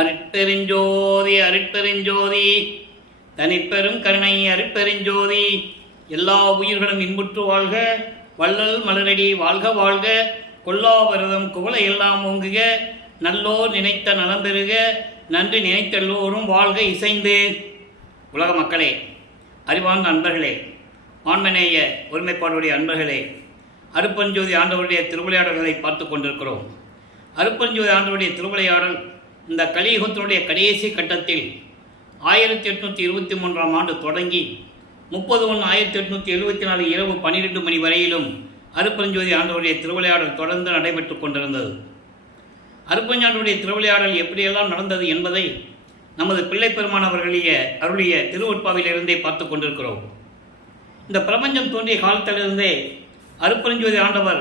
அருட்பெருஞ்சோதி அருட்பெருஞ்சோதி தனிப்பெரும் கருணை அருட்பெருஞ்சோதி. எல்லா உயிர்களும் இன்புற்று வாழ்க, வள்ளல் மலரடி வாழ்க வாழ்க, கொல்லாவிரதம் குவளை எல்லாம் ஓங்குக, நல்லோர் நினைத்த நலம் பெறுக, நன்றி நினைத்தெல்லோரும் வாழ்க இசைந்து. உலக மக்களே, அறிவார்ந்த அன்பர்களே, ஆன்மநேய ஒருமைப்பாடுடைய அன்பர்களே, அருட்பெருஞ்சோதி ஆண்டவருடைய திருவிளையாடல்களை பார்த்து கொண்டிருக்கிறோம். அருட்பெருஞ்சோதி ஆண்டவருடைய திருவிளையாடல் இந்த கலியுகத்தினுடைய கடைசி கட்டத்தில் 1823 ஆண்டு தொடங்கி 30/1/1874 இரவு 12 மணி வரையிலும் அருட்பெருஞ்சோதி ஆண்டவருடைய திருவிளையாடல் தொடர்ந்து நடைபெற்று கொண்டிருந்தது. அருட்பெருஞ்சாண்டவருடைய திருவிளையாடல் எப்படியெல்லாம் நடந்தது என்பதை நமது பிள்ளைப்பெருமான் அவர்களுடைய அருளிய திருவொற்பாவிலிருந்தே பார்த்து கொண்டிருக்கிறோம். இந்த பிரபஞ்சம் தோன்றிய காலத்திலிருந்தே அருட்பெருஞ்சோதி ஆண்டவர்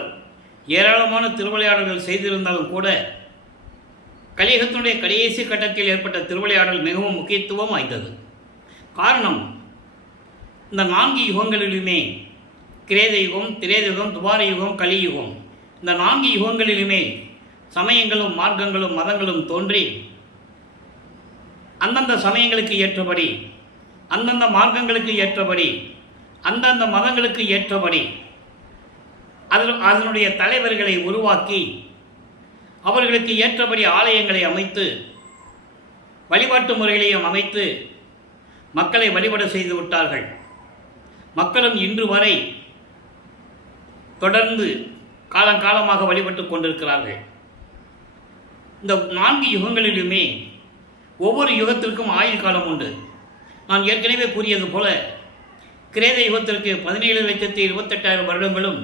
ஏராளமான திருவிளையாடல்கள் செய்திருந்தாலும் கூட கலியுகத்தினுடைய கடைசி கட்டத்தில் ஏற்பட்ட திருவிளையாடல் மிகவும் முக்கியத்துவம் வாய்ந்தது. காரணம், இந்த 4 யுகங்களிலுமே கிரேத யுகம், திரேத யுகம், துவார யுகம், கலியுகம், இந்த 4 யுகங்களிலுமே சமயங்களும் மார்க்கங்களும் மதங்களும் தோன்றி அந்தந்த சமயங்களுக்கு ஏற்றபடி, அந்தந்த மார்க்கங்களுக்கு ஏற்றபடி, அந்தந்த மதங்களுக்கு ஏற்றபடி அதனுடைய தலைவர்களை உருவாக்கி அவர்களுக்கு ஏற்றபடி ஆலயங்களை அமைத்து வழிபாட்டு முறைகளையும் அமைத்து மக்களை வழிபட செய்து விட்டார்கள். மக்களும் இன்று வரை தொடர்ந்து காலங்காலமாக வழிபட்டு கொண்டிருக்கிறார்கள். இந்த 4 யுகங்களிலுமே ஒவ்வொரு யுகத்திற்கும் ஆயுள் காலம் உண்டு. நான் ஏற்கனவே கூறியது போல கிரேத யுகத்திற்கு 17,28,000 வருடங்களும்,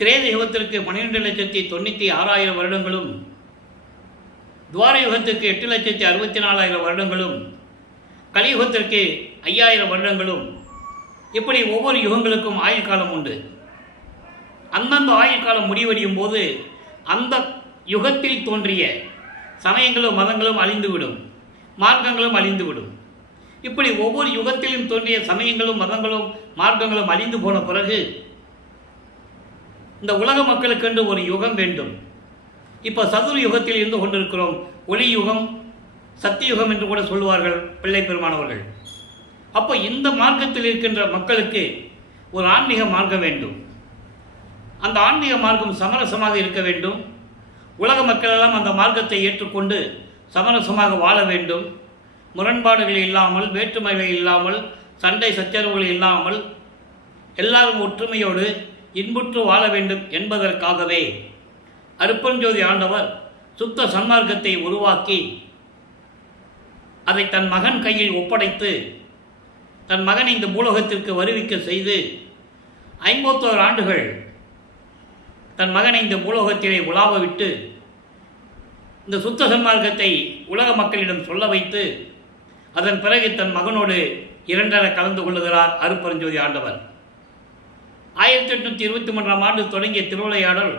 திரேத யுகத்திற்கு 12,96,000 வருடங்களும், துவார யுகத்திற்கு 8,64,000 வருடங்களும், கலியுகத்திற்கு 5,000 வருடங்களும், இப்படி ஒவ்வொரு யுகங்களுக்கும் ஆயுள் காலம் உண்டு. அந்தந்த ஆயுள் காலம் முடிவடையும் போது அந்த யுகத்தில் தோன்றிய சமயங்களும் மதங்களும் அழிந்துவிடும், மார்க்கங்களும் அழிந்துவிடும். இப்படி ஒவ்வொரு யுகத்திலும் தோன்றிய சமயங்களும் மதங்களும் மார்க்கங்களும் அழிந்து போன பிறகு இந்த உலக மக்களுக்கென்று ஒரு யுகம் வேண்டும். இப்போ சதுர யுகத்தில் இருந்து கொண்டிருக்கிறோம். ஒளி யுகம், சத்தியுகம் என்று கூட சொல்லுவார்கள் பிள்ளை பெருமானவர்கள். அப்போ இந்த மார்க்கத்தில் இருக்கின்ற மக்களுக்கு ஒரு ஆன்மீக மார்க்கம் வேண்டும். அந்த ஆன்மீக மார்க்கம் சமரசமாக இருக்க வேண்டும். உலக மக்களெல்லாம் அந்த மார்க்கத்தை ஏற்றுக்கொண்டு சமரசமாக வாழ வேண்டும். முரண்பாடுகள் இல்லாமல், வேற்றுமைகள் இல்லாமல், சண்டை சச்சரவுகள் இல்லாமல் எல்லாரும் ஒற்றுமையோடு இன்புற்று வாழ வேண்டும் என்பதற்காகவே அருட்பெருஞ்சோதி ஆண்டவர் சுத்த சன்மார்க்கத்தை உருவாக்கி அதை தன் மகன் கையில் ஒப்படைத்து தன் மகனை இந்த பூலோகத்திற்கு வருவிக்க செய்து 51 ஆண்டுகள் தன் மகனை இந்த பூலோகத்திலே உலாவ விட்டு இந்த சுத்த சன்மார்க்கத்தை உலக மக்களிடம் சொல்ல வைத்து அதன் பிறகு தன் மகனோடு 2 கலந்து கொள்ளுகிறார் அருட்பெருஞ்சோதி ஆண்டவர். 1823 ஆண்டு தொடங்கிய திருவிளையாடல்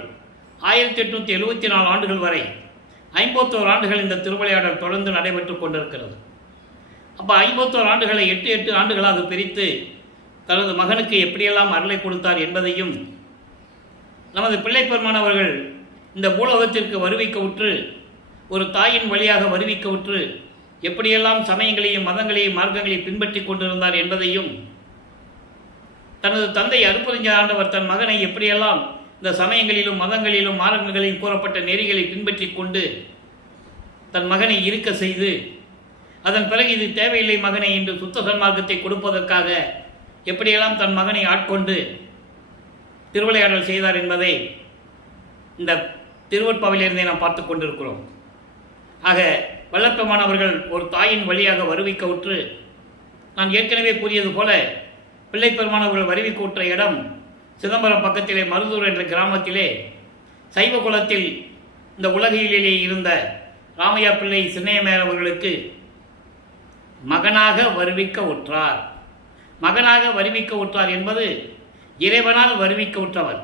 1874 ஆண்டுகள் வரை 51 ஆண்டுகள் இந்த திருவிளையாடல் தொடர்ந்து நடைபெற்று கொண்டிருக்கிறது. அப்போ 51 ஆண்டுகளை 8 ஆண்டுகளாக பிரித்து தனது மகனுக்கு எப்படியெல்லாம் அருளை கொடுத்தார் என்பதையும் நமது பிள்ளைப்பெருமானவர்கள் இந்த பூலோகத்திற்கு வருவிக்க உற்று ஒரு தாயின் வழியாக வருவிக்க உற்று எப்படியெல்லாம் சமயங்களையும் மதங்களையும் மார்க்கங்களையும் பின்பற்றி கொண்டிருந்தார் என்பதையும், தனது தந்தை அருட்பெருஞ்சோதி ஆண்டவர் தன் மகனை எப்படியெல்லாம் இந்த சமயங்களிலும் மதங்களிலும் மார்க்கங்களிலும் கூறப்பட்ட நெறிகளை பின்பற்றி கொண்டு தன் மகனை இருக்க செய்து அதன் பிறகு இது தேவையில்லை மகனை என்று சுத்த சன்மார்க்கத்தை கொடுப்பதற்காக எப்படியெல்லாம் தன் மகனை ஆட்கொண்டு திருவிளையாடல் செய்தார் என்பதை இந்த திருவொற்பாவிலிருந்தே நாம் பார்த்து கொண்டிருக்கிறோம். ஆக வல்லப்பெருமானவர்கள் ஒரு தாயின் வழியாக வருவிக்க உற்று, நான் ஏற்கனவே கூறியது போல பிள்ளைப்பெருமானவர்கள் வருவிக்க உற்ற இடம் சிதம்பரம் பக்கத்திலே மருதூர் என்ற கிராமத்திலே சைவ குலத்தில் இந்த உலகிலே இருந்த ராமையா பிள்ளை சின்னையமேர் அவர்களுக்கு மகனாக வருவிக்க உற்றார். மகனாக வருவிக்க உற்றார் என்பது இறைவனால் வருவிக்க உற்றவர்.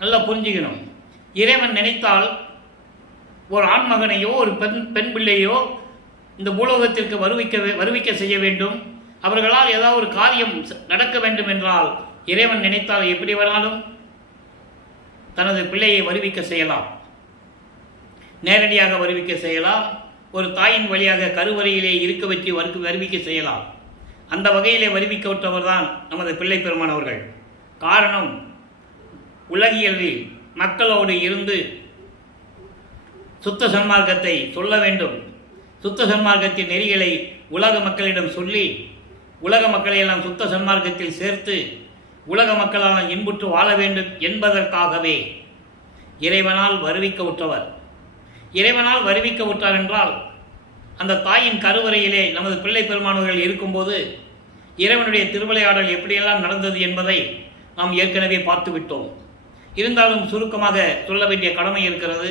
நல்லா புரிஞ்சுக்கணும். இறைவன் நினைத்தால் ஒரு ஆண் மகனையோ ஒரு பெண் பிள்ளையோ இந்த பூலோகத்திற்கு வருவிக்க செய்ய வேண்டும், அவர்களால் ஏதாவது ஒரு காரியம் நடக்க வேண்டும் என்றால் இறைவன் நினைத்தால் எப்படி வேணாலும் தனது பிள்ளையை வருவிக்க செய்யலாம். நேரடியாக வருவிக்க செய்யலாம், ஒரு தாயின் வழியாக கருவறையிலே இருக்க வச்சு வருவிக்க செய்யலாம். அந்த வகையிலே வருவிக்க விட்டவர் தான் நமது பிள்ளை பெருமான் அவர்கள். காரணம், உலகியலில் மக்களோடு இருந்து சுத்த சன்மார்க்கத்தை சொல்ல வேண்டும், சுத்த சன்மார்க்கத்தின் நெறிகளை உலக மக்களிடம் சொல்லி உலக மக்களையெல்லாம் சுத்த சன்மார்க்கத்தில் சேர்த்து உலக மக்களால் இன்புற்று வாழ வேண்டும் என்பதற்காகவே இறைவனால் வருவிக்க விட்டவர். இறைவனால் வருவிக்க விட்டார் என்றால் அந்த தாயின் கருவறையிலே நமது பிள்ளை பெருமானவர்கள் இருக்கும்போது இறைவனுடைய திருவிளையாடல் எப்படியெல்லாம் நடந்தது என்பதை நாம் ஏற்கனவே பார்த்துவிட்டோம். இருந்தாலும் சுருக்கமாக சொல்ல வேண்டிய கடமை இருக்கிறது.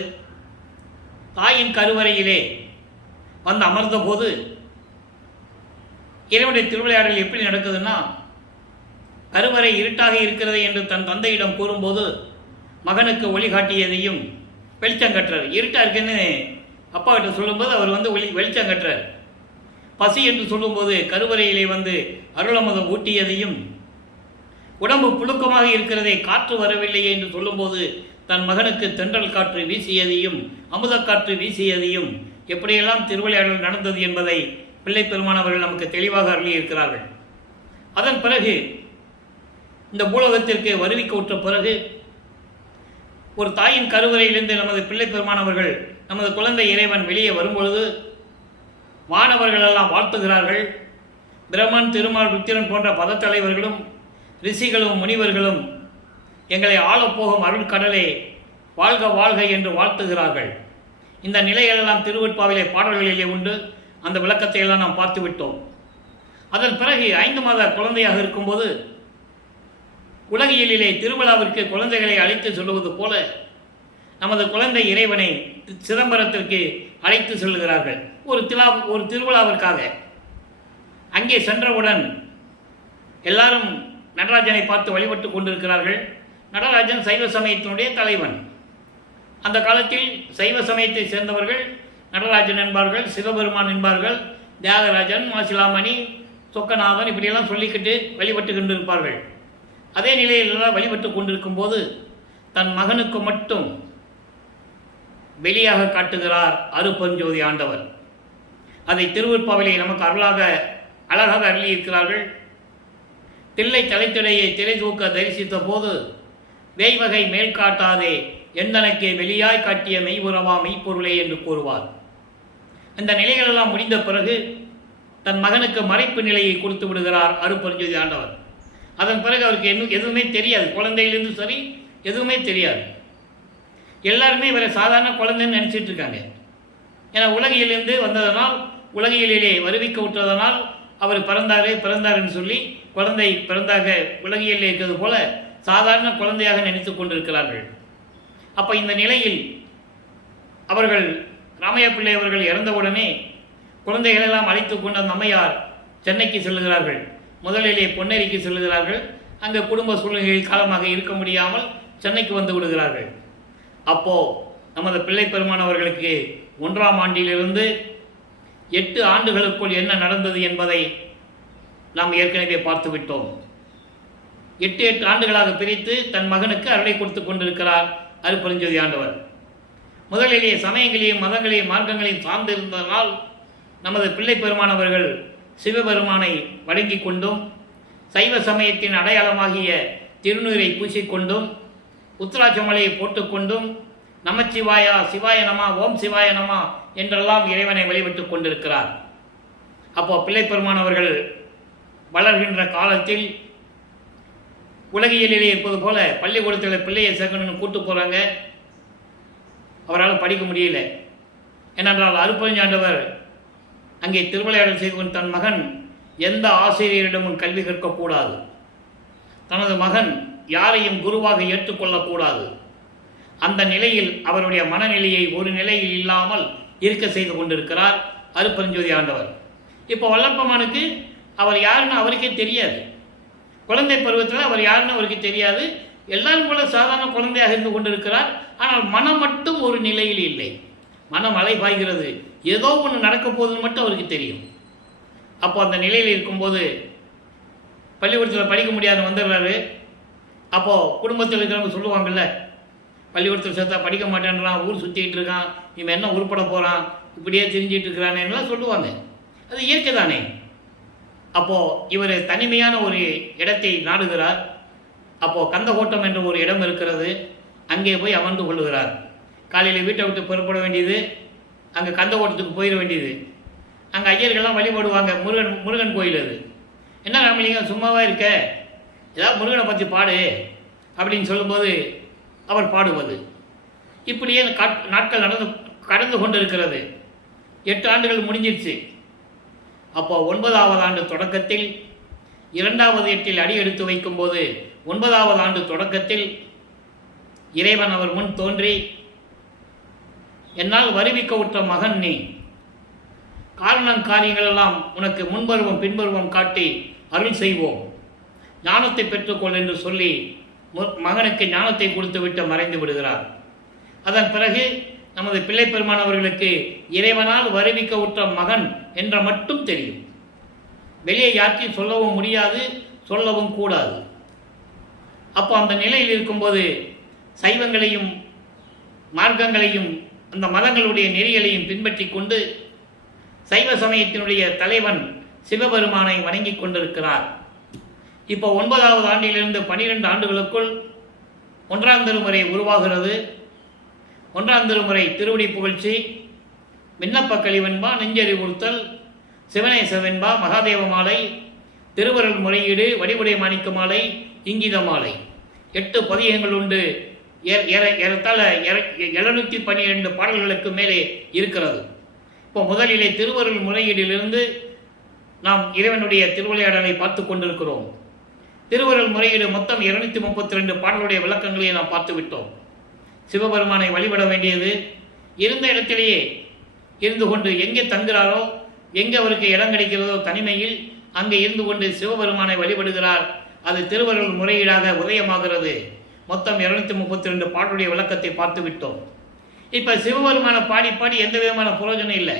தாயின் கருவறையிலே வந்து அமர்ந்த போது இறைவனுடைய திருவிளையாடல் எப்படி நடக்குதுன்னா, கருவறை இருட்டாக இருக்கிறது என்று தன் தந்தையிடம் கூறும்போது மகனுக்கு ஒளி காட்டியதையும் வெளிச்சம் கட்டுறார். இருட்டாக இருக்குன்னு அப்பா கிட்ட சொல்லும்போது அவர் வந்து வெளிச்சம் கட்டுறார். பசி என்று சொல்லும்போது கருவறையிலே வந்து அருளமுதம் ஊட்டியதையும், உடம்பு புழுக்கமாக இருக்கிறதே காற்று வரவில்லையே என்று சொல்லும்போது தன் மகனுக்கு தென்றல் காற்று வீசியதையும் அமுதக்காற்று வீசியதையும் எப்படியெல்லாம் திருவிளையாடல் நடந்தது என்பதை பிள்ளை பெருமானவர்கள் நமக்கு தெளிவாக அருளியிருக்கிறார்கள். அதன் பிறகு இந்த பூலோகத்திற்கு வருவிக்க விட்ட பிறகு ஒரு தாயின் கருவறையிலிருந்து நமது பிள்ளை பெருமானவர்கள் நமது குழந்தை இறைவன் வெளியே வரும்பொழுது வானவர்கள் எல்லாம் வாழ்த்துகிறார்கள். பிரம்மன், திருமால், ருத்திரன் போன்ற பதத்தலைவர்களும் ரிஷிகளும் முனிவர்களும் எங்களை ஆளப்போகும் அருள் கடலே வாழ்க வாழ்க என்று வாழ்த்துகிறார்கள். இந்த நிலைகளெல்லாம் திருவெட்பாவிலே பாடல்களிலே உண்டு. அந்த விளக்கத்தை எல்லாம் நாம் பார்த்து விட்டோம். அதன் பிறகு 5 மாத குழந்தையாக இருக்கும்போது உலகியலிலே திருவிழாவிற்கு குழந்தைகளை அழைத்து சொல்லுவது போல நமது குழந்தை இறைவனை சிதம்பரத்திற்கு அழைத்து செல்கிறார்கள் ஒரு திருவிழாவிற்காக. அங்கே சென்றவுடன் எல்லாரும் நடராஜனை பார்த்து வழிபட்டு கொண்டிருக்கிறார்கள். நடராஜன் சைவ சமயத்தினுடைய தலைவன். அந்த காலத்தில் சைவ சமயத்தை சேர்ந்தவர்கள் நடராஜன் என்பார்கள், சிவபெருமான் என்பார்கள், தியாகராஜன், மாசிலாமணி, சொக்கநாதன் இப்படியெல்லாம் சொல்லிக்கிட்டு வழிபட்டு கொண்டிருப்பார்கள். அதே நிலையிலெல்லாம் வழிபட்டு கொண்டிருக்கும் போது தன் மகனுக்கு மட்டும் வெளியாக காட்டுகிறார் அருப்பெருஞ்சோதி ஆண்டவர். அதை திருவெட்பாவிலே நமக்கு அழகாக அருளியிருக்கிறார்கள். தில்லை தலைத்திடையை திரை தூக்க தரிசித்த போது வேய்வகை மேல் காட்டாதே எந்தனக்கே வெளியாய் காட்டிய மெய்புறவா மெய்ப்பொருளே என்று கூறுவார். இந்த நிலைகளெல்லாம் முடிந்த பிறகு தன் மகனுக்கு மறைப்பு நிலையை கொடுத்து விடுகிறார் அருப்பெருஞ்சோதி ஆண்டவர். அதன் பிறகு அவருக்கு எதுவுமே தெரியாது. குழந்தையிலிருந்து சரி எதுவுமே தெரியாது. எல்லாருமே இவரை சாதாரண குழந்தைன்னு நினச்சிட்டு இருக்காங்க. ஏன்னா உலகிலிருந்து வந்ததனால், உலகியலிலே வருவிக்க விட்டதனால் அவர் பிறந்தாருன்னு சொல்லி குழந்தை பிறந்தாக உலகியலில் இருக்கிறது போல சாதாரண குழந்தையாக நினைத்து கொண்டிருக்கிறார்கள். அப்போ இந்த நிலையில் அவர்கள் ராமையா பிள்ளை அவர்கள் இறந்தவுடனே குழந்தைகளெல்லாம் அழைத்து கொண்ட அந்த அம்மையார் சென்னைக்கு செல்லுகிறார்கள். முதலிலே பொன்னேரிக்கு செல்லுகிறார்கள். அங்கே குடும்ப சூழ்நிலையில் காலமாக இருக்க முடியாமல் சென்னைக்கு வந்து விடுகிறார்கள். அப்போ நமது பிள்ளை பெருமான் அவர்களுக்கு 1ஆம் ஆண்டிலிருந்து 8 ஆண்டுகளுக்குள் என்ன நடந்தது என்பதை நாம் ஏற்கனவே பார்த்து விட்டோம். 8 ஆண்டுகளாக பிரித்து தன் மகனுக்கு அருளை கொடுத்து கொண்டிருக்கிறார் அருப்பெருஞ்சோதி ஆண்டவர். முதலிலே சமயங்களையும் மதங்களையும் மார்க்கங்களையும் சார்ந்திருந்ததனால் நமது பிள்ளை பெருமான் அவர்கள் சிவபெருமானை வணங்கி கொண்டும் சைவ சமயத்தின் அடையாளமாகிய திருநீரை பூசிக்கொண்டும் உத்திராட்சமலையை போட்டுக்கொண்டும் நமச்சிவாயா, சிவாய நமா, ஓம் சிவாய நமா என்றெல்லாம் இறைவனை வழிபட்டு கொண்டிருக்கிறார். அப்போ பிள்ளை பெருமான் அவர்கள் வளர்கின்ற காலத்தில் உலகியலிலே இருப்பது போல பள்ளிக்கூடத்தில் பிள்ளையை சேர்க்கணும்னு கூட்டு போகிறாங்க. அவரால் படிக்க முடியல. ஏனென்றால் அருப்பெருஞ்சாண்டவர் அங்கே திருவிளையாடல் செய்து கொண்டு தன் மகன் எந்த ஆசிரியரிடமும் கல்வி கற்கக்கூடாது, தனது மகன் யாரையும் குருவாக ஏற்றுக்கொள்ளக்கூடாது. அந்த நிலையில் அவருடைய மனநிலையை ஒரு நிலையில் இல்லாமல் இருக்க செய்து கொண்டிருக்கிறார் அருப்பெருஞ்சோதி ஆண்டவர். இப்போ வல்லப்பமானுக்கு அவர் யாருன்னு அவருக்கே தெரியாது. குழந்தை பருவத்தில் அவர் யாருன்னு அவருக்கு தெரியாது. எல்லாரும் போல சாதாரண குழந்தையாக இருந்து கொண்டிருக்கிறார். ஆனால் மனம் மட்டும் ஒரு நிலையில் இல்லை. மனம் அலை பாய்கிறது. ஏதோ ஒன்று நடக்க போகுதுன்னு மட்டும் அவருக்கு தெரியும். அப்போ அந்த நிலையில் இருக்கும்போது பள்ளிக்கூடத்தில் படிக்க முடியாத வந்துடுறாரு. அப்போது குடும்பத்தில் இருக்கிறவங்க சொல்லுவாங்கள்ல, பள்ளிக்கூடத்தில் சேர்த்தா படிக்க மாட்டேன்றான், ஊர் சுற்றிக்கிட்டு இருக்கான், இவன் என்ன உருப்பட போகிறான், இப்படியே தெரிஞ்சிட்டு இருக்கிறானேலாம் சொல்லுவாங்க. அது இயற்கை தானே. அப்போது இவர் தனிமையான ஒரு இடத்தை நாடுகிறார். அப்போது கந்தகோட்டம் என்ற ஒரு இடம் இருக்கிறது, அங்கே போய் அமர்ந்து கொள்ளுகிறார். காலையில் வீட்டை விட்டு புறப்பட வேண்டியது, அங்கே கந்தகோட்டத்துக்கு போயிட வேண்டியது. அங்கே ஐயர்கள்லாம் வழிபடுவாங்க, முருகன் கோயில் அது. என்ன ராமலிங்க சும்மாவாக இருக்க, ஏதாவது முருகனை பற்றி பாடு அப்படின்னு சொல்லும்போது அவர் பாடுவது. இப்படியே நாட்கள் கடந்து கொண்டு இருக்கிறது. 8 ஆண்டுகள் முடிஞ்சிருச்சு. அப்போ 9வது ஆண்டு தொடக்கத்தில் 2வது எட்டில் அடி எடுத்து வைக்கும்போது 9வது ஆண்டு தொடக்கத்தில் இறைவன் அவர் முன் தோன்றி, என்னால் வருவிக்க உற்ற மகன் நீ, காரணம் காரியங்களெல்லாம் உனக்கு முன்பருவம் பின்பருவம் காட்டி அருள் செய்வோம், ஞானத்தை பெற்றுக்கொள் என்று சொல்லி மகனுக்கு ஞானத்தை கொடுத்து விட்டு மறைந்து விடுகிறார். அதன் பிறகு நமது பிள்ளை பெருமான் அவர்களுக்கு இறைவனால் வருவிக்க உற்ற மகன் என்ற மட்டும் தெரியும். வெளியே யார்த்தையும் சொல்லவும் முடியாது, சொல்லவும் கூடாது. அப்போ அந்த நிலையில் இருக்கும்போது சைவங்களையும் மார்க்கங்களையும் அந்த மதங்களுடைய நெறிகளையும் பின்பற்றி கொண்டு சைவ சமயத்தினுடைய தலைவன் சிவபெருமானை வணங்கி கொண்டிருக்கிறார். இப்போ 9வது ஆண்டிலிருந்து 12 ஆண்டுகளுக்குள் 1ஆம் திருமுறை உருவாகிறது. 1ஆம் திருமுறை திருவடி புகழ்ச்சி, விண்ணப்ப கழிவென்பா, நெஞ்சறிவுறுத்தல், சிவனை செவென்பா, மகாதேவ மாலை, திருவருள் முறையீடு, வடிவுடை மாணிக்க மாலை, இங்கித மாலை, 8 பதிகங்கள் உண்டு. ஏறத்தாழ 712 பாடல்களுக்கு மேலே இருக்கிறது. இப்போ முதலிலே திருவருள் முறையீடிலிருந்து நாம் இறைவனுடைய திருவிளையாடலை பார்த்து கொண்டிருக்கிறோம். திருவருள் முறையீடு மொத்தம் 232 பாடலுடைய விளக்கங்களையும் நாம் பார்த்து விட்டோம். சிவபெருமானை வழிபட வேண்டியது இருந்த இடத்திலேயே இருந்து கொண்டு, எங்கே தங்குகிறாரோ, எங்கே அவருக்கு இடம் கிடைக்கிறதோ தனிமையில் அங்கே இருந்து கொண்டு சிவபெருமானை வழிபடுகிறார். அது திருவருள் முறையீடாக உதயமாகிறது. மொத்தம் 232 பாடலுடைய விளக்கத்தை பார்த்து விட்டோம். இப்போ சிவபெருமான பாடி பாடி எந்த விதமான பிரயோஜனம் இல்லை,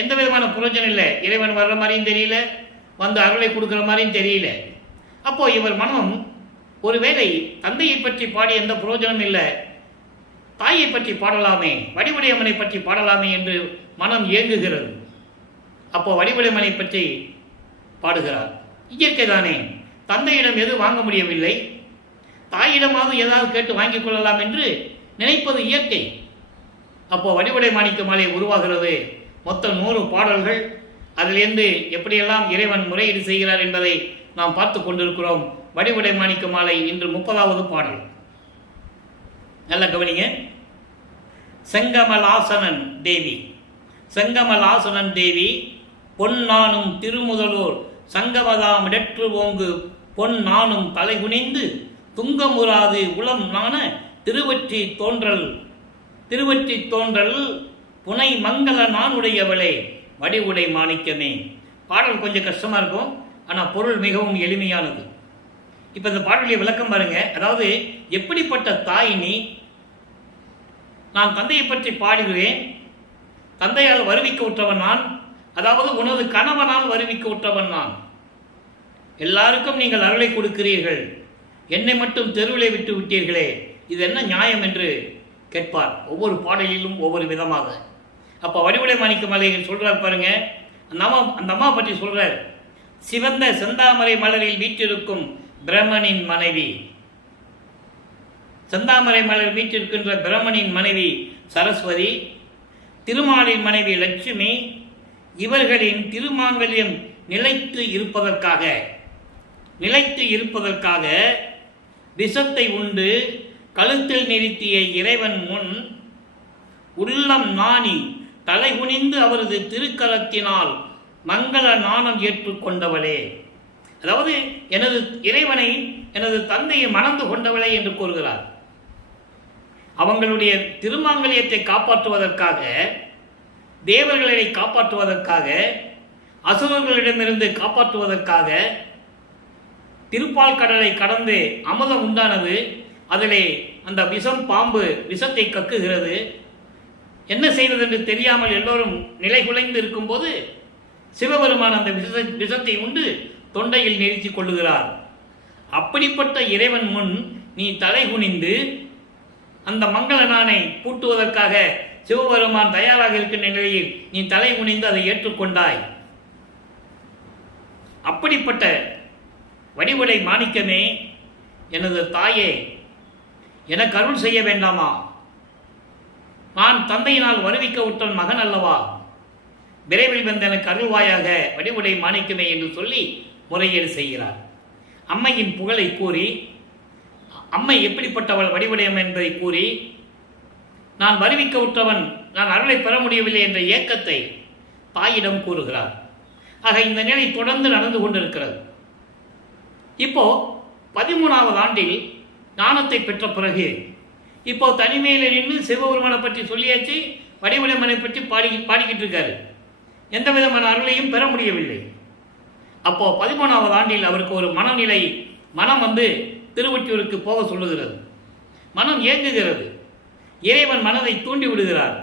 எந்த விதமான பிரயோஜனம் இல்லை. இறைவன் வர்ற மாதிரியும் தெரியல, வந்து அருளை கொடுக்குற மாதிரியும் தெரியல. அப்போ இவர் மனம் ஒருவேளை தந்தையை பற்றி பாடி எந்த பிரயோஜனம் இல்லை, தாயை பற்றி பாடலாமே, வடிவுடையம்மனை பற்றி பாடலாமே என்று மனம் இயங்குகிறது. அப்போ வடிவுடையம்மனை பற்றி பாடுகிறார். இயற்கை தானே. தந்தையிடம் எது வாங்க முடியவில்லை, தாயிடமாவது ஏதாவது கேட்டு வாங்கிக் கொள்ளலாம் என்று நினைப்பது இயற்கை. அப்போ வடிவுடை மாணிக்க மாலை உருவாகிறது. மொத்தம் 100 பாடல்கள். அதிலிருந்து எப்படியெல்லாம் இறைவன் முறையீடு செய்கிறார் என்பதை நாம் பார்த்து கொண்டிருக்கிறோம். வடிவுடை மாணிக்க மாலை இன்று 30வது பாடல். நல்ல கவனிங்க. செங்கமலாசனன் தேவி, செங்கமலாசனன் தேவி, பொன்னானும் திருமுதலூர் சங்கமதாம் இடற்று ஓங்கு பொன் நானும் தலைகுனிந்து துங்கமுறாது உளம் நாண திருவற்றி தோன்றல் புனை மங்கள நானுடையவளே வடிவுடை மாணிக்கமே. பாடல் கொஞ்சம் கஷ்டமாக இருக்கும், ஆனால் பொருள் மிகவும் எளிமையானது. இப்போ இந்த பாடலுடைய விளக்கம் பாருங்க. அதாவது, எப்படிப்பட்ட தாய் நீ, நான் தந்தையை பற்றி பாடுகிறேன், தந்தையால் வருவிக்க உற்றவன் நான், அதாவது உனது கணவனால் வருவிக்க உற்றவன் நான். எல்லாருக்கும் நீங்கள் அருளை கொடுக்கிறீர்கள், என்னை மட்டும் தெருவிலை விட்டு விட்டீர்களே, இது என்ன நியாயம் என்று கேட்பார். ஒவ்வொரு பாடலிலும் ஒவ்வொரு விதமாக. அப்போ வடிவுடை மாணிக்க மலைகள் சொல்கிறார் பாருங்க. அந்த அம்மா பற்றி சொல்கிறார். சிவந்த செந்தாமரை மலரில் வீற்றிருக்கும் பிரம்மனின் மனைவி, செந்தாமரை மலர் வீற்றிருக்கின்ற பிரம்மனின் மனைவி சரஸ்வதி, திருமாலின் மனைவி லட்சுமி, இவர்களின் திருமாங்கல்யம் நிலைத்து இருப்பதற்காக விஷத்தை உண்டு கழுத்தில் நிறுத்திய இறைவன் முன் உள்ளம் நாணி தலைகுனிந்து அவரது திருக்கரத்தினால் மங்கள நாணம் ஏற்றுக்கொண்டவளே. அதாவது எனது இறைவனை, எனது தந்தையை மணந்து கொண்டவளே என்று கூறுகிறார். அவங்களுடைய திருமாங்கல்யத்தை காப்பாற்றுவதற்காக, தேவர்களை காப்பாற்றுவதற்காக, அசுரர்களிடமிருந்து காப்பாற்றுவதற்காக திருப்பால் கடலை கடந்து அமுதம் உண்டானது. அதிலே அந்த விஷம், பாம்பு விஷத்தை கக்குகிறது. என்ன செய்வது என்று தெரியாமல் எல்லோரும் நிலை குலைந்து இருக்கும்போது சிவபெருமான் அந்த விஷத்தை உண்டு தொண்டையில் நிறுத்தி கொள்ளுகிறார். அப்படிப்பட்ட இறைவன் முன் நீ தலை குனிந்து அந்த மங்கள நாணை பூட்டுவதற்காக சிவபெருமான் தயாராக இருக்கின்ற நிலையில் நீ தலை குனிந்து அதை ஏற்றுக்கொண்டாய். அப்படிப்பட்ட வடிவுடை மாணிக்கமே, எனது தாயே, எனக்கு அருள் செய்ய வேண்டாமா? நான் தந்தையினால் வருவிக்க விட்ட மகன் அல்லவா? விரைவில் வந்து எனக்கு அருள்வாயாக வடிவுடை மாணிக்கமே என்று சொல்லி முறையீடு செய்கிறார். அம்மையின் புகழை கூறி, அம்மை எப்படிப்பட்டவள் வடிவுடையம் என்பதை கூறி, நான் வருவிக்க விட்டவன், நான் அருளை பெற முடியவில்லை என்ற ஏக்கத்தை தாயிடம் கூறுகிறார். ஆக இந்த நிலை தொடர்ந்து நடந்து கொண்டிருக்கிறது. இப்போ 13வது ஆண்டில் ஞானத்தை பெற்ற பிறகு இப்போ தனிமையில் நின்று சிவபெருமானை பற்றி சொல்லியாச்சு, வடிவுடையம்மனை பற்றி பாடிக்கிட்டு இருக்காரு. எந்த விதமான அருளையும் பெற முடியவில்லை. அப்போ 13வது ஆண்டில் அவருக்கு ஒரு மனநிலை, மனம் வந்து திருவொற்றியூருக்கு போக சொல்லுகிறது. மனம் ஏங்குகிறது. இறைவன் மனதை தூண்டி விடுகிறார்.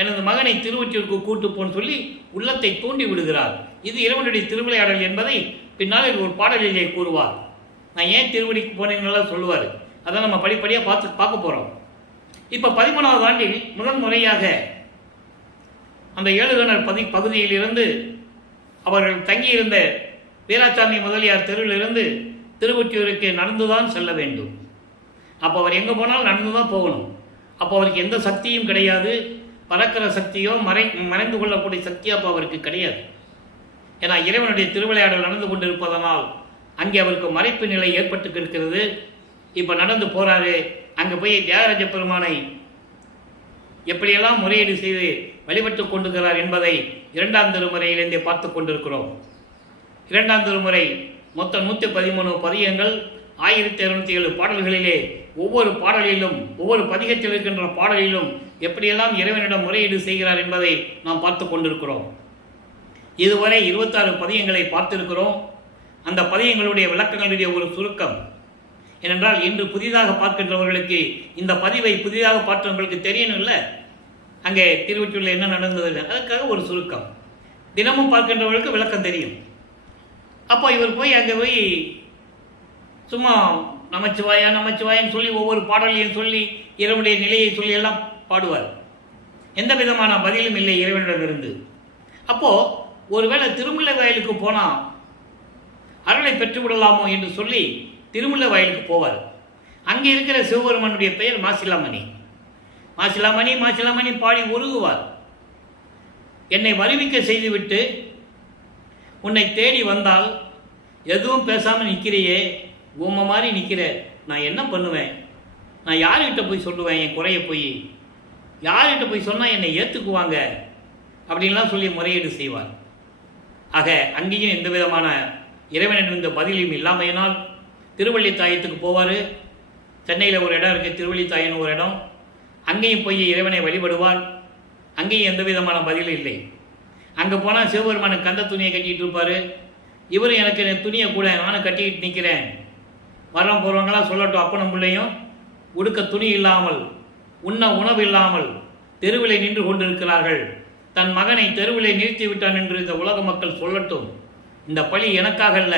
எனது மகனை திருவொற்றியூருக்கு கூட்டு போன்னு சொல்லி உள்ளத்தை தூண்டி விடுகிறார். இது இறைவனுடைய திருவிளையாடல் என்பதை பின்னால் ஒரு பாடலிலே கூறுவார். நான் ஏன் திருவடிக்கு போனேன்னு சொல்லுவார். அதை நம்ம படிப்படியாக பார்க்க போகிறோம். இப்போ 13வது ஆண்டில் முதல் முறையாக அந்த ஏழுகணர் பகுதியிலிருந்து அவர்கள் தங்கியிருந்த வீராசாமி முதலியார் தெருவிலிருந்து திருவொற்றியூருக்கு நடந்துதான் செல்ல வேண்டும். அப்போ அவர் எங்கே போனாலும் நடந்து தான் போகணும். அப்போ அவருக்கு எந்த சக்தியும் கிடையாது. பறக்கிற சக்தியோ மறைந்து கொள்ளக்கூடிய சக்தியோ அப்போ அவருக்கு கிடையாது. ஏன்னா இறைவனுடைய திருவிளையாடல் நடந்து கொண்டிருப்பதனால் அங்கே அவருக்கு மறைப்பு நிலை ஏற்பட்டு இருக்கிறது. இப்போ நடந்து போகிறாரு. அங்கே போய் தியாகராஜ பெருமானை எப்படியெல்லாம் முறையீடு செய்து வழிபட்டு கொண்டிருக்கிறார் என்பதை 2ஆம் திருமுறையிலிருந்தே பார்த்து கொண்டிருக்கிறோம். 2ஆம் திருமுறை மொத்தம் 113 பதிகங்கள், 1207 பாடல்களிலே ஒவ்வொரு பாடலிலும், ஒவ்வொரு பதிகத்தில் இருக்கின்ற பாடலிலும் எப்படியெல்லாம் இறைவனிடம் முறையீடு செய்கிறார் என்பதை நாம் பார்த்து கொண்டிருக்கிறோம். இதுவரை 26 பதிகங்களை பார்த்திருக்கிறோம். அந்த பதிகங்களுடைய விளக்கங்களுடைய ஒரு சுருக்கம். ஏனென்றால் இன்று புதிதாக பார்க்கின்றவர்களுக்கு இந்த பதிவை புதிதாக பார்த்தவர்களுக்கு தெரியணும் இல்லை, அங்கே திருவொற்றியூரில் என்ன நடந்தது, அதுக்காக ஒரு சுருக்கம். தினமும் பார்க்கின்றவர்களுக்கு விளக்கம் தெரியும். அப்போ இவர் போய் அங்கே போய் சும்மா நமச்சிவாயா நமச்சிவாயன்னு சொல்லி ஒவ்வொரு பாடலையும் சொல்லி இறைவனுடைய நிலையை சொல்லி எல்லாம் பாடுவார். எந்த விதமான பதிலும் இல்லை இறைவனிடமிருந்து. அப்போது ஒருவேளை திருமுல்லை வயலுக்கு போனால் அருளை பெற்றுவிடலாமோ என்று சொல்லி திருமுல்லை வயலுக்கு போவார். அங்கே இருக்கிற சிவபெருமானுடைய பெயர் மாசிலாமணி. மாசிலாமணி மாசிலாமணி பாடி உருகுவார். என்னை வருவிக்க செய்துவிட்டு உன்னை தேடி வந்தால் எதுவும் பேசாமல் நிற்கிறையே, உம்மை மாதிரி நிற்கிற, நான் என்ன பண்ணுவேன்? நான் யார்கிட்ட போய் சொல்லுவேன் என் குறைய? போய் யார்கிட்ட போய் சொன்னால் என்னை ஏற்றுக்குவாங்க அப்படின்லாம் சொல்லி முறையீடு செய்வார். ஆக அங்கேயும் எந்த விதமான இறைவனிடம் பதிலும் இல்லாமையினால் திருவள்ளித்தாயத்துக்கு போவார். சென்னையில் ஒரு இடம் இருக்குது, திருவள்ளித்தாயின்னு ஒரு இடம். அங்கேயும் போய் இறைவனை வழிபடுவார். அங்கேயும் எந்த விதமான பதிலும் இல்லை. அங்கே போனால் சிவபெருமானுக்கு கந்த துணியை கட்டிகிட்டு இருப்பார். இவரும் எனக்கு துணியை கூட நானும் கட்டிக்கிட்டு நிற்கிறேன், வரோம் போகிறவங்களாம் சொல்லட்டும், அப்பனும் பிள்ளையும் உடுக்க துணி இல்லாமல் உண்ண உணவு இல்லாமல் தெருவிலை நின்று கொண்டிருக்கிறார்கள். தன் மகனை தெருவிலை நிறுத்திவிட்டான் என்று இந்த உலக மக்கள் சொல்லட்டும். இந்த பழி எனக்காக அல்ல,